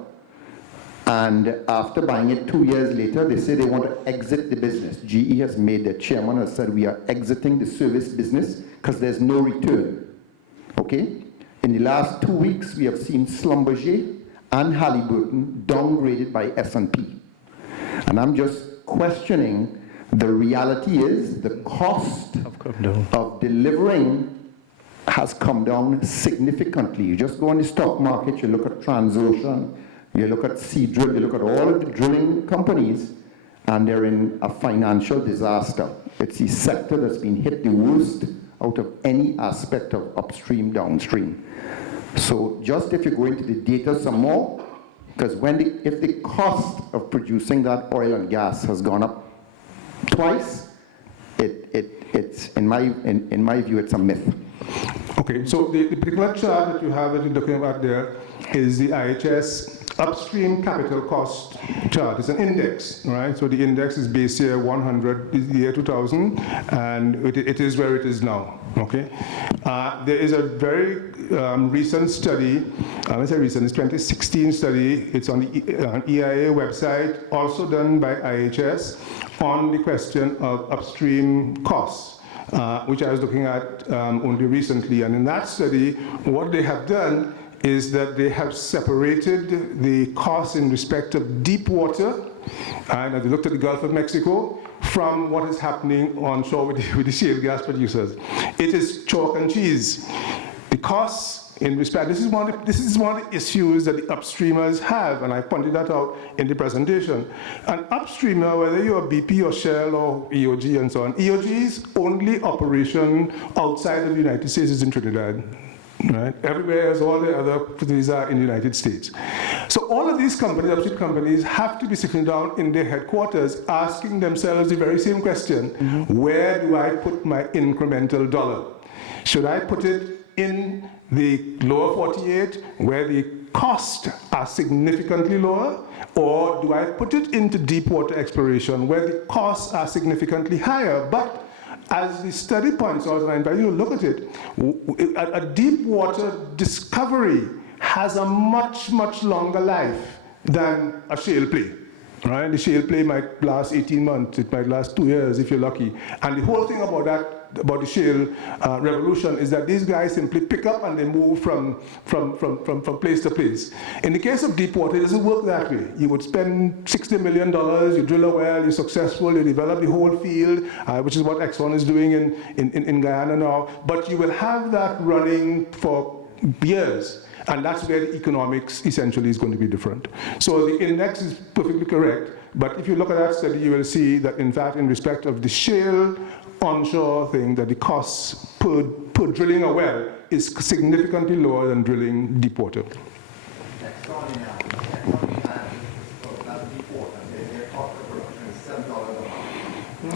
and after buying it 2 years later, they say they want to exit the business. GE has made, the chairman has said, we are exiting the service business because there's no return. Okay? In the last 2 weeks, we have seen Schlumberger and Halliburton downgraded by S&P. And I'm just questioning, the reality is the cost of delivering has come down significantly. You just go on the stock market, you look at Transocean, you look at Seadrill, you look at all of the drilling companies, and they're in a financial disaster. It's the sector that's been hit the worst out of any aspect of upstream, downstream. So just if you go into the data some more, because if the cost of producing that oil and gas has gone up twice, it's in my view, it's a myth. Okay, so the particular chart that you have that you're looking at there is the IHS upstream capital cost chart. It's an index, right? So the index is base year 100, is the year 2000, and it is where it is now, okay? There is a very recent study, I say recent, it's 2016 study, it's on the EIA website, also done by IHS, on the question of upstream costs. Which I was looking at only recently. And in that study, what they have done is that they have separated the costs in respect of deep water, and they looked at the Gulf of Mexico, from what is happening onshore with the shale gas producers. It is chalk and cheese. The costs in respect, this is one of the issues that the upstreamers have, and I pointed that out in the presentation. An upstreamer, whether you're BP or Shell or EOG and so on, EOG's only operation outside of the United States is in Trinidad. Right? Everywhere else, all the other facilities are in the United States. So all of these companies, upstream companies, have to be sitting down in their headquarters asking themselves the very same question, where do I put my incremental dollar? Should I put it in the lower 48, where the costs are significantly lower, or do I put it into deep water exploration, where the costs are significantly higher? But as the study points out, and I invite you to look at it, a deep water discovery has a much, much longer life than a shale play. Right? The shale play might last 18 months, it might last 2 years if you're lucky. And the whole thing about the shale revolution is that these guys simply pick up and they move from place to place. In the case of deep water, it doesn't work that way. You would spend $60 million, you drill a well, you're successful, you develop the whole field, which is what Exxon is doing in Guyana now, but you will have that running for years. And that's where the economics essentially is going to be different. So the index is perfectly correct, but if you look at that study, you will see that in fact, in respect of the shale onshore thing, that the costs per drilling a well is significantly lower than drilling deep water.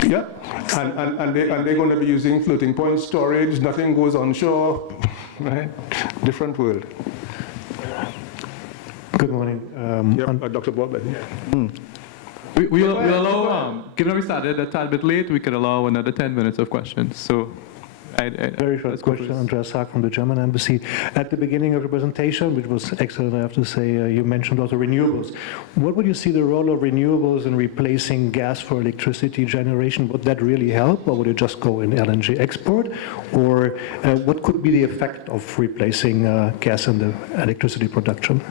Yeah, and they're going to be using floating point storage, nothing goes onshore, right? Different world. Good morning. Dr. Bob, I think. We'll allow, given we started a tad bit late, we could allow another 10 minutes of questions. So, Very short question, Andreas Haag from the German Embassy. At the beginning of your presentation, which was excellent, I have to say, you mentioned also renewables. What would you see the role of renewables in replacing gas for electricity generation? Would that really help, or would it just go in LNG export? Or what could be the effect of replacing gas in the electricity production?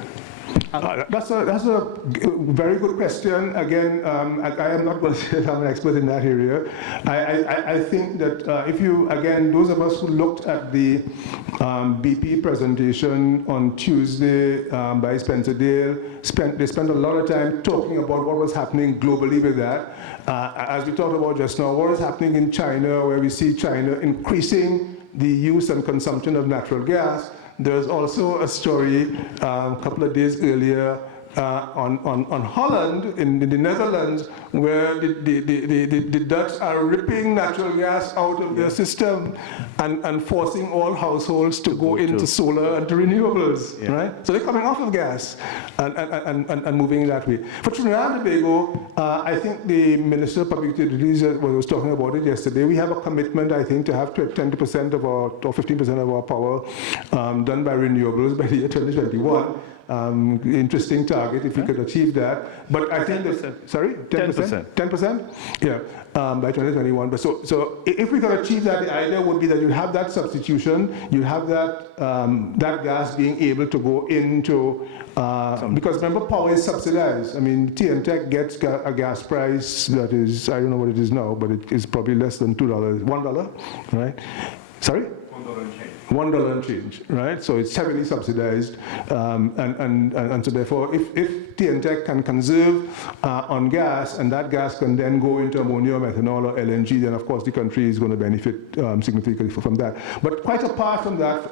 That's a very good question. Again, I am not going to say that I'm an expert in that area. I think that if you, again, those of us who looked at the BP presentation on Tuesday by Spencer Dale, they spent a lot of time talking about what was happening globally with that. As we talked about just now, what is happening in China, where we see China increasing the use and consumption of natural gas. There's also a story a couple of days earlier on Holland in the Netherlands, where the Dutch are ripping natural gas out of their system and forcing all households to go into solar and to renewables, right? So they're coming off of gas and moving that way. For Trinidad and Tobago, I think the Minister of Public Utilities was talking about it yesterday. We have a commitment, I think, to have 20% of our, or 15% of our power done by renewables by the year 2021. Interesting target if we could achieve that. But I think that, sorry, 10%? 10%? Yeah, by 2021. But so if we could achieve that, the idea would be that you have that substitution, you have that that gas being able to go into, because remember, power is subsidized. I mean, TNTech gets a gas price that is, I don't know what it is now, but it is probably less than $2, $1, right? Sorry? $1 and change, right? So it's heavily subsidized, and so therefore, if TNTech can conserve on gas, and that gas can then go into ammonia, methanol, or LNG, then of course the country is going to benefit significantly from that. But quite apart from that,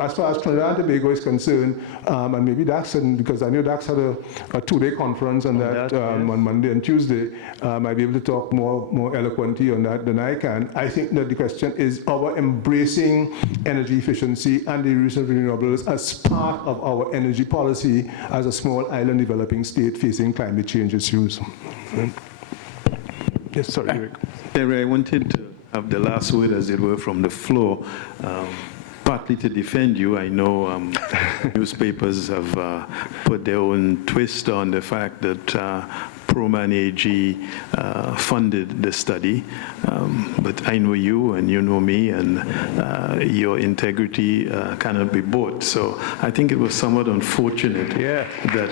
as far as Trinidad and Tobago is concerned, and maybe Dax, because I know Dax had a two-day conference on that on Monday and Tuesday, might be able to talk more eloquently on that than I can. I think that the question is our embracing energy efficiency and the use of renewables as part of our energy policy as a small island developing state facing climate change issues. Yes, sorry, Eric. Terry, I wanted to have the last word, as it were, from the floor. Partly to defend you. I know newspapers have put their own twist on the fact that Proman AG funded the study, but I know you and you know me, and your integrity cannot be bought. So I think it was somewhat unfortunate that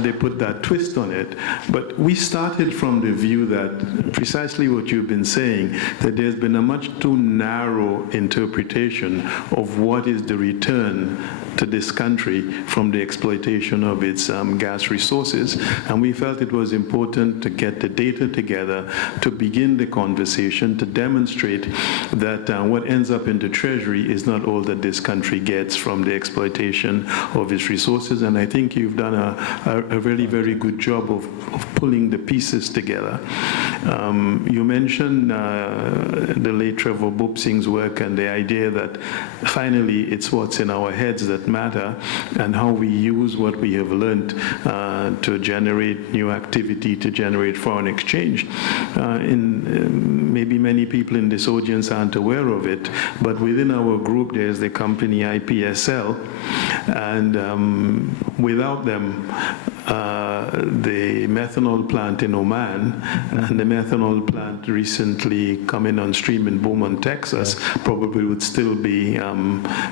they put that twist on it. But we started from the view that precisely what you've been saying, that there's been a much too narrow interpretation of what is the return to this country from the exploitation of its gas resources. And we felt it was important to get the data together to begin the conversation, to demonstrate that what ends up in the Treasury is not all that this country gets from the exploitation of its resources. And I think you've done a really very good job of pulling the pieces together. You mentioned the late Trevor Bopsing's work and the idea that finally it's what's in our heads that matter, and how we use what we have learned to generate new activity, to generate foreign exchange. Maybe many people in this audience aren't aware of it, but within our group there's the company IPSL, and without them, the methanol plant in Oman and the methanol plant recently coming on stream in Beaumont, Texas, probably would still be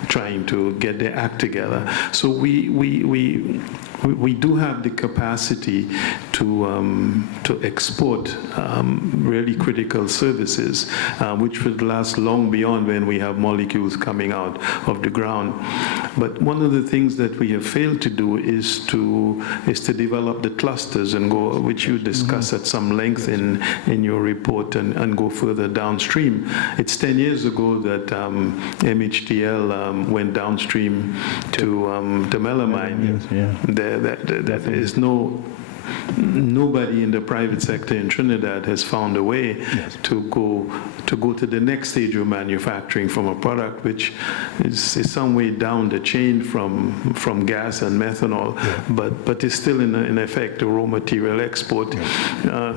trying to get their act together. So we do have the capacity to export really critical services, which would last long beyond when we have molecules coming out of the ground. But one of the things that we have failed to do is to develop the clusters and go, which you discuss at some length in your report, and go further downstream. It's 10 years ago that MHTL went downstream to melamine. There is nobody in the private sector in Trinidad has found a way to go to the next stage of manufacturing from a product which is some way down the chain from gas and methanol, but is still in effect a raw material export.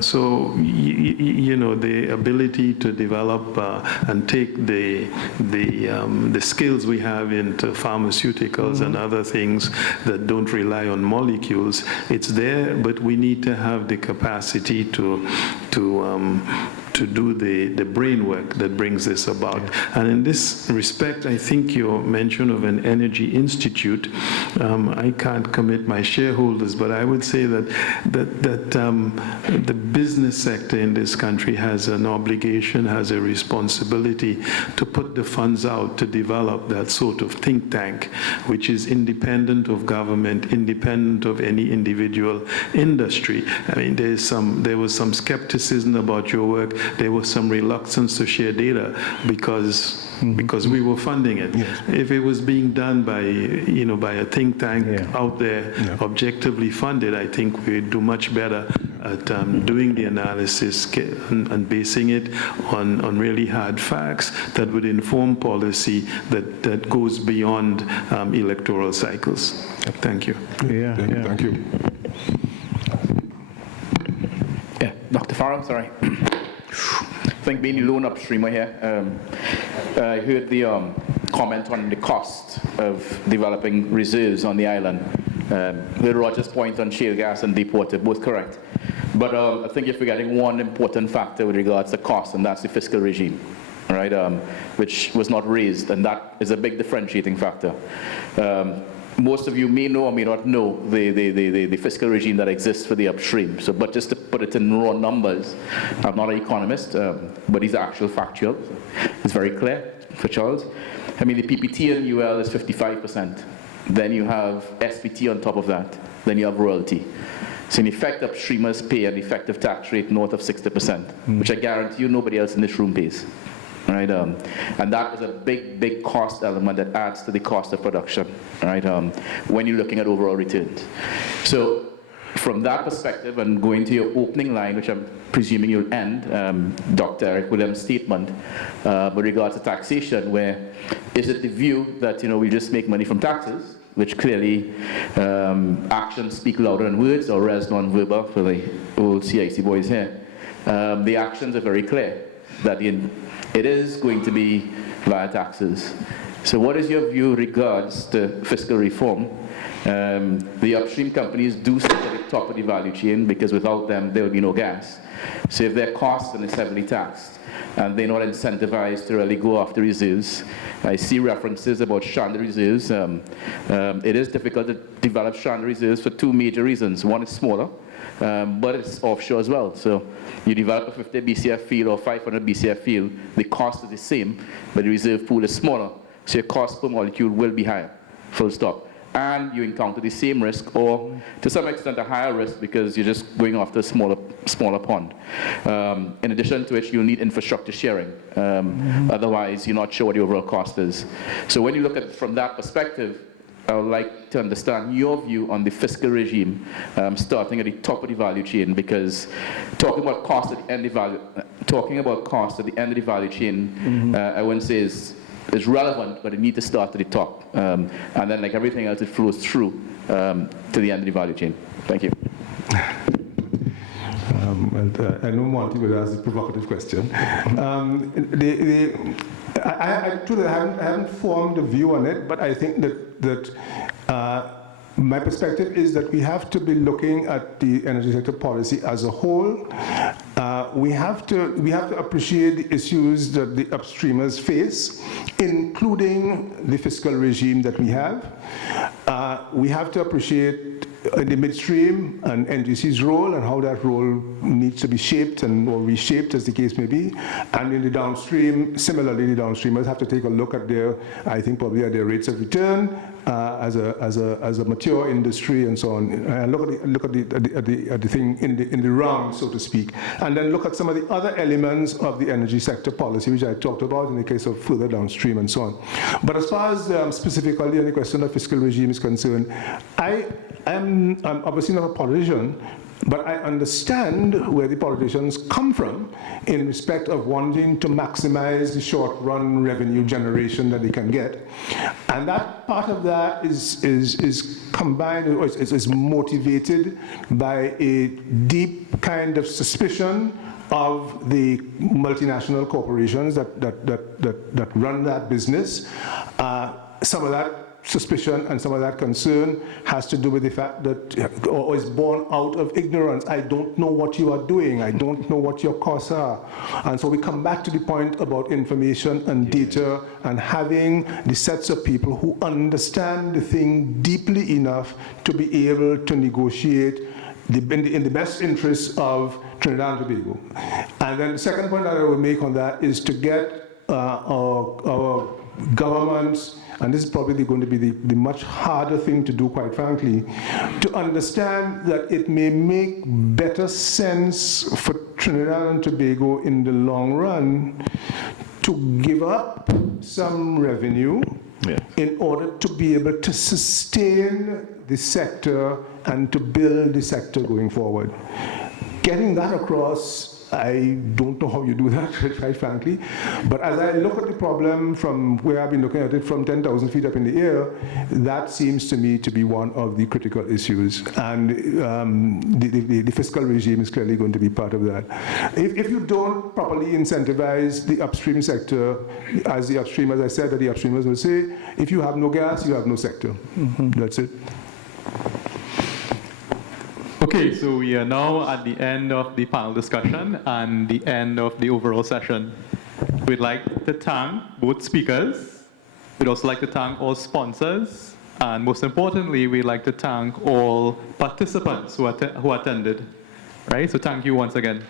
So you know, the ability to develop and take the skills we have into pharmaceuticals and other things that don't rely on molecules, it's there, but we need to have the capacity to to do the brain work that brings this about. And in this respect, I think your mention of an energy institute, I can't commit my shareholders, but I would say that the business sector in this country has an obligation, has a responsibility to put the funds out to develop that sort of think tank, which is independent of government, independent of any individual industry. I mean, there was some skepticism about your work. There was some reluctance to share data because we were funding it. Yes. If it was being done by a think tank out there, objectively funded, I think we'd do much better at doing the analysis and basing it on really hard facts that would inform policy that goes beyond electoral cycles. Thank you. Thank you. Yeah, Dr. Farrell, sorry. I think being the lone upstreamer here, I heard the comment on the cost of developing reserves on the island. Heard Roger's point on shale gas and deep water, both correct. But I think you're forgetting one important factor with regards to cost, and that's the fiscal regime, right? Which was not raised, and that is a big differentiating factor. Most of you may know or may not know the fiscal regime that exists for the upstream. So, but just to put it in raw numbers, I'm not an economist, but these are actual factual. It's very clear for Charles. I mean, the PPT in UL is 55%. Then you have SPT on top of that. Then you have royalty. So in effect, upstreamers pay an effective tax rate north of 60%, which I guarantee you nobody else in this room pays. Right, and that is a big cost element that adds to the cost of production, right, when you're looking at overall returns. So from that perspective, and going to your opening line, which I'm presuming you'll end, Dr. Eric Williams' statement with regards to taxation, where is it the view that we just make money from taxes, which clearly actions speak louder than words, or res non-verbal for the old CIC boys here. The actions are very clear that it is going to be via taxes. So what is your view regards to fiscal reform? The upstream companies do sit at the top of the value chain because without them there will be no gas. So if their cost and it's heavily taxed and they're not incentivized to really go after reserves, I see references about stranded reserves. It is difficult to develop stranded reserves for two major reasons. One is smaller, but it's offshore as well. So you develop a 50 BCF field or 500 BCF field, the cost is the same, but the reserve pool is smaller. So your cost per molecule will be higher, full stop. And you encounter the same risk, or to some extent a higher risk, because you're just going after a smaller pond. In addition to which, you'll need infrastructure sharing. Otherwise, you're not sure what the overall cost is. So when you look at it from that perspective, I would like to understand your view on the fiscal regime, starting at the top of the value chain, because talking about cost at the end of the value chain, I wouldn't say is relevant, but it needs to start at the top, and then like everything else, it flows through to the end of the value chain. Thank you. I know Monty would ask a provocative question. I haven't formed a view on it, but I think that my perspective is that we have to be looking at the energy sector policy as a whole. We have to appreciate the issues that the upstreamers face, including the fiscal regime that we have. We have to appreciate the midstream and NGC's role and how that role needs to be shaped or reshaped, as the case may be. And in the downstream, similarly, the downstreamers have to take a look at their rates of return as a mature industry and so on. And look at the thing in the round, so to speak. And then look at some of the other elements of the energy sector policy, which I talked about in the case of further downstream and so on. But as far as specifically the question of fiscal regime is concerned, I'm obviously not a politician, but I understand where the politicians come from in respect of wanting to maximize the short-run revenue generation that they can get. And that part of that is combined, or is motivated by a deep kind of suspicion of the multinational corporations that run that business. Some of that suspicion and some of that concern has to do with the fact that, or is born out of ignorance. I don't know what you are doing. I don't know what your costs are. And so we come back to the point about information and data and having the sets of people who understand the thing deeply enough to be able to negotiate in the best interests of Trinidad and Tobago. And then the second point that I will make on that is to get our governments, and this is probably going to be the much harder thing to do, quite frankly, to understand that it may make better sense for Trinidad and Tobago in the long run to give up some revenue in order to be able to sustain the sector and to build the sector going forward. Getting that across, I don't know how you do that, quite frankly. But as I look at the problem from where I've been looking at it from 10,000 feet up in the air, that seems to me to be one of the critical issues. And the fiscal regime is clearly going to be part of that. If you don't properly incentivize the upstream sector, as I said, that the upstreamers will say, if you have no gas, you have no sector. That's it. Okay, so we are now at the end of the panel discussion and the end of the overall session. We'd like to thank both speakers. We'd also like to thank all sponsors. And most importantly, we'd like to thank all participants who attended. Right? So thank you once again.